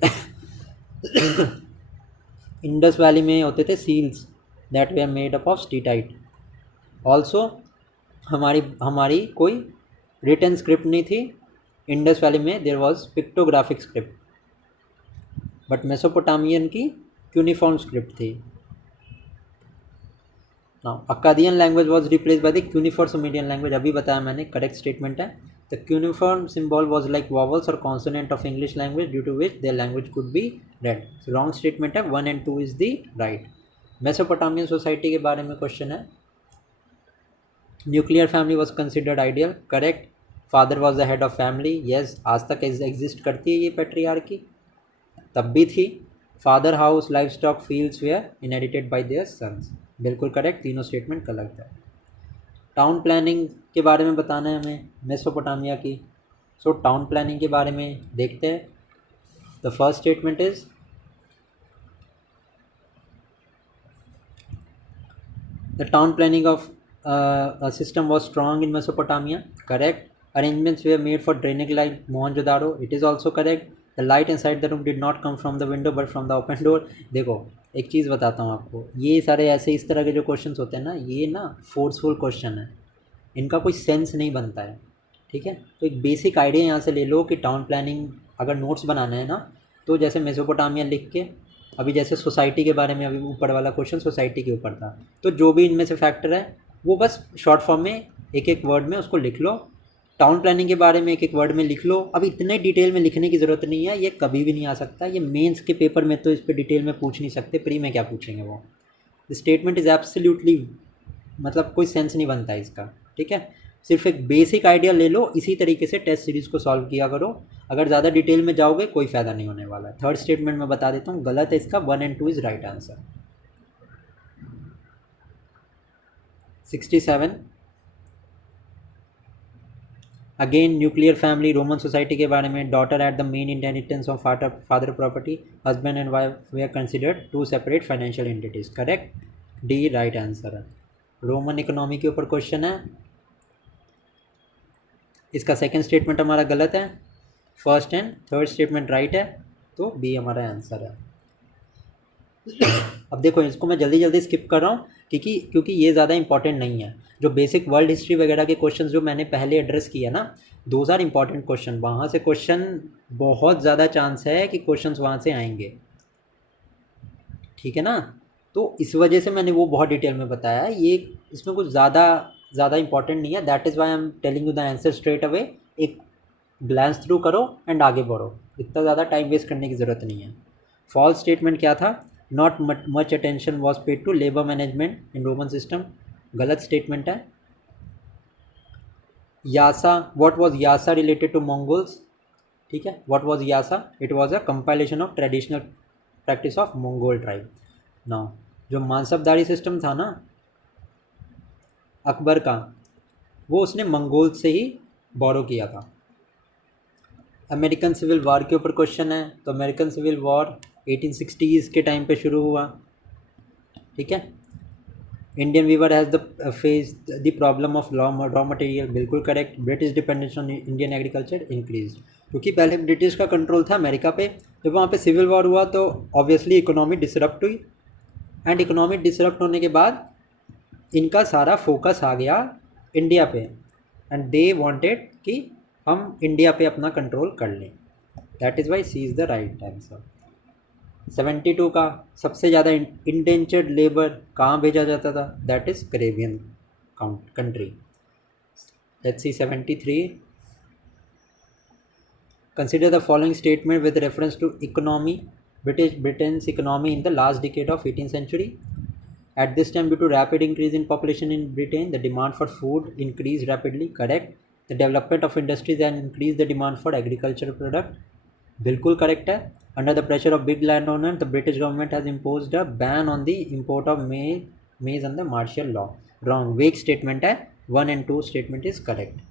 इंडस वैली में होते थे seals that they are made up of steatite. Also हमारी कोई रिटन स्क्रिप्ट नहीं थी इंडस वैली में, there was pictographic script, but Mesopotamian की क्यूनिफॉर्म स्क्रिप्ट थी। Now Akkadian language was replace by the cuneiform Sumerian language. अभी बताया मैंने, करेक्ट स्टेटमेंट है। The cuneiform symbol was like vowels और consonant of English language due to which their language could be red. Wrong statement है, 1 and 2 is the right. Mesopotamian society के बारे में क्वेश्चन है। Nuclear family was considered ideal. Correct. Father was the head of family. Yes, आज तक एग्जिस्ट करती है ये पैट्रियार्की, तब भी थी। Father house, life stock, fields were inherited by their sons. बिल्कुल करेक्ट, तीनों स्टेटमेंट गलत है। टाउन प्लानिंग के बारे में बताना है हमें मेसोपोटामिया की। सो टाउन प्लानिंग के बारे में देखते हैं। The first statement is the town planning of system was strong in Mesopotamia. Correct. Arrangements were made for draining like Mohenjodaro. It is also correct. The light inside the room did not come from the window but from the open door. देखो एक चीज़ बताता हूँ आपको, ये सारे ऐसे इस तरह के जो क्वेश्चंस होते हैं ना, ये ना फोर्सफुल क्वेश्चन है, इनका कोई सेंस नहीं बनता है। ठीक है, तो एक बेसिक आइडिया यहाँ से ले लो कि टाउन प्लानिंग अगर नोट्स बनाना है ना, तो जैसे मेसोपोटामिया लिख के अभी जैसे सोसाइटी के बारे में, अभी ऊपर वाला क्वेश्चन सोसाइटी के ऊपर था, तो जो भी इनमें से फैक्टर है वो बस शॉर्ट फॉर्म में एक एक वर्ड में उसको लिख लो। टाउन प्लानिंग के बारे में एक एक वर्ड में लिख लो। अब इतने डिटेल में लिखने की ज़रूरत नहीं है, ये कभी भी नहीं आ सकता, ये मेंस के पेपर में तो इस पर डिटेल में पूछ नहीं सकते, प्री में क्या पूछेंगे वो। द स्टेटमेंट इज़ एब्सोल्युटली, मतलब कोई सेंस नहीं बनता इसका, ठीक है। सिर्फ एक बेसिक आइडिया ले लो, इसी तरीके से टेस्ट सीरीज़ को सॉल्व किया करो। अगर ज़्यादा डिटेल में जाओगे कोई फ़ायदा नहीं होने वाला है। थर्ड स्टेटमेंट मैं बता देता हूँ, गलत है इसका, 1 and 2 is right answer. 67, again nuclear family, Roman society के बारे में, daughter at the main inheritance of father property, husband and wife they are considered to separate financial entities, correct, D right answer है। रोमन इकोनॉमी के ऊपर क्वेश्चन है, इसका सेकंड स्टेटमेंट हमारा गलत है, first and third statement right है, तो बी हमारा आंसर है। अब देखो इसको मैं जल्दी जल्दी स्किप कर रहा हूँ क्योंकि ये ज़्यादा इंपॉर्टेंट नहीं है। जो बेसिक वर्ल्ड हिस्ट्री वगैरह के क्वेश्चन जो मैंने पहले एड्रेस किया ना, दोज आर इंपॉर्टेंट क्वेश्चन, वहाँ से क्वेश्चन बहुत ज़्यादा चांस है कि क्वेश्चन वहाँ से आएंगे, ठीक है ना। तो इस वजह से मैंने वो बहुत डिटेल में बताया है, ये इसमें कुछ ज़्यादा इंपॉर्टेंट नहीं है। That is Y I am telling you the answer straight away. एक ग्लैंस थ्रू करो एंड आगे बढ़ो, इतना ज़्यादा टाइम वेस्ट करने की ज़रूरत नहीं है। फॉल्स स्टेटमेंट क्या था, not much attention was paid to labour management in Roman system, गलत स्टेटमेंट है। यासा, what was यासा related to Mongols, ठीक है, what was यासा, it was a compilation of traditional practice of Mongol tribe. Now जो मानसबदारी सिस्टम था ना अकबर का, वो उसने मंगोल से ही बोरो किया था। अमेरिकन सिविल वॉर के ऊपर क्वेश्चन है, तो अमेरिकन सिविल वॉर 1860s के टाइम पे शुरू हुआ, ठीक है। Indian Weaver has the face the problem of raw material, बिल्कुल correct. British dependence on Indian agriculture increase, क्योंकि पहले ब्रिटिश का कंट्रोल था अमेरिका पे, जब वहाँ पे सिविल वॉर हुआ तो ऑब्वियसली इकोनॉमी डिसरप्ट हुई, एंड इकोनॉमी डिसरप्ट होने के बाद इनका सारा फोकस आ गया इंडिया पे, एंड दे वांटेड कि हम इंडिया पे अपना कंट्रोल कर लें। That is why C is the right answer. 72 का सबसे ज़्यादा इंडेंचर्ड लेबर कहाँ भेजा जाता था, that is Caribbean country. Let's see 73, consider the following statement with reference to economy, Britain's economy in the last decade of 18th century. At this time, due to rapid increase in population in Britain, the demand for food increased rapidly, correct. The development of industries and increased the demand for agricultural product, बिल्कुल करेक्ट है। Under the pressure of big landowner, the British government has imposed a ban on the import of maize under martial law. Wrong, weak statement है, 1 and 2 statement is correct.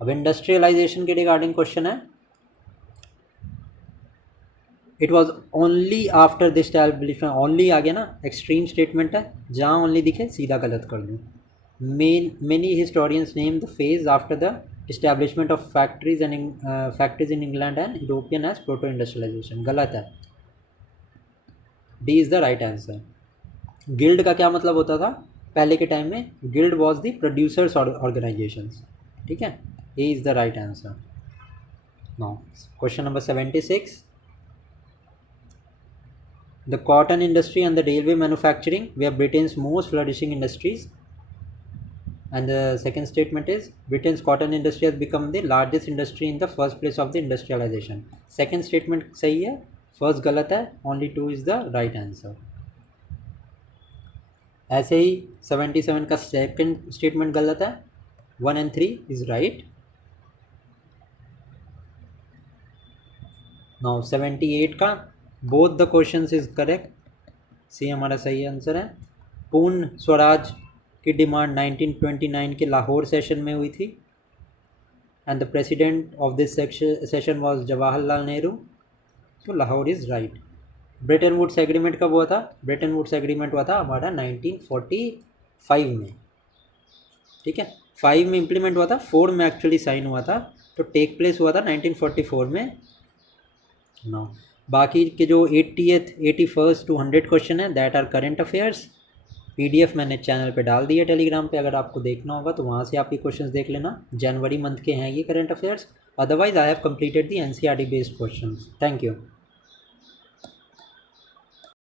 अब इंडस्ट्रियलाइजेशन के रिगार्डिंग क्वेश्चन है, it was only after the establishment, only आ गया ना, एक्सट्रीम स्टेटमेंट है, जहाँ ओनली दिखे सीधा गलत कर दूँ। Many historians name the phase after the establishment of factories in England and European as proto industrialisation, गलत है, D is the right answer. Guild का क्या मतलब होता था पहले के टाइम में, guild was the producers organisations, ठीक है, A is the right answer. Now question number 76, the cotton industry and the railway manufacturing were Britain's most flourishing industries. And the second statement is Britain's cotton industry has become the largest industry in the first place of the industrialization. Second statement सही है, first गलत है, only 2 is the right answer. ऐसे ही 77 का second statement गलत है, 1 and 3 is right. Now 78 का both the question is correct, सी हमारा सही आंसर है। पूर्ण स्वराज की डिमांड 1929 के लाहौर सेशन में हुई थी, and the president of this session was Jawaharlal Nehru, तो Lahore is right. Bretton Woods agreement कब हुआ था, ब्रेटन वुड्स एग्रीमेंट हुआ था हमारा 1945 में, ठीक है, 5 में इम्प्लीमेंट हुआ था, 4 में एक्चुअली साइन हुआ था, तो टेक प्लेस हुआ था 1944 में। नो, बाकी के जो 80th 81st to 100 क्वेश्चन है that are current affairs. PDF मैंने चैनल पे डाल दिया टेलीग्राम पे, अगर आपको देखना होगा तो वहाँ से आप ये क्वेश्चंस देख लेना, जनवरी मंथ के हैं ये current affairs. Otherwise I have completed the NCERT based questions. Thank you.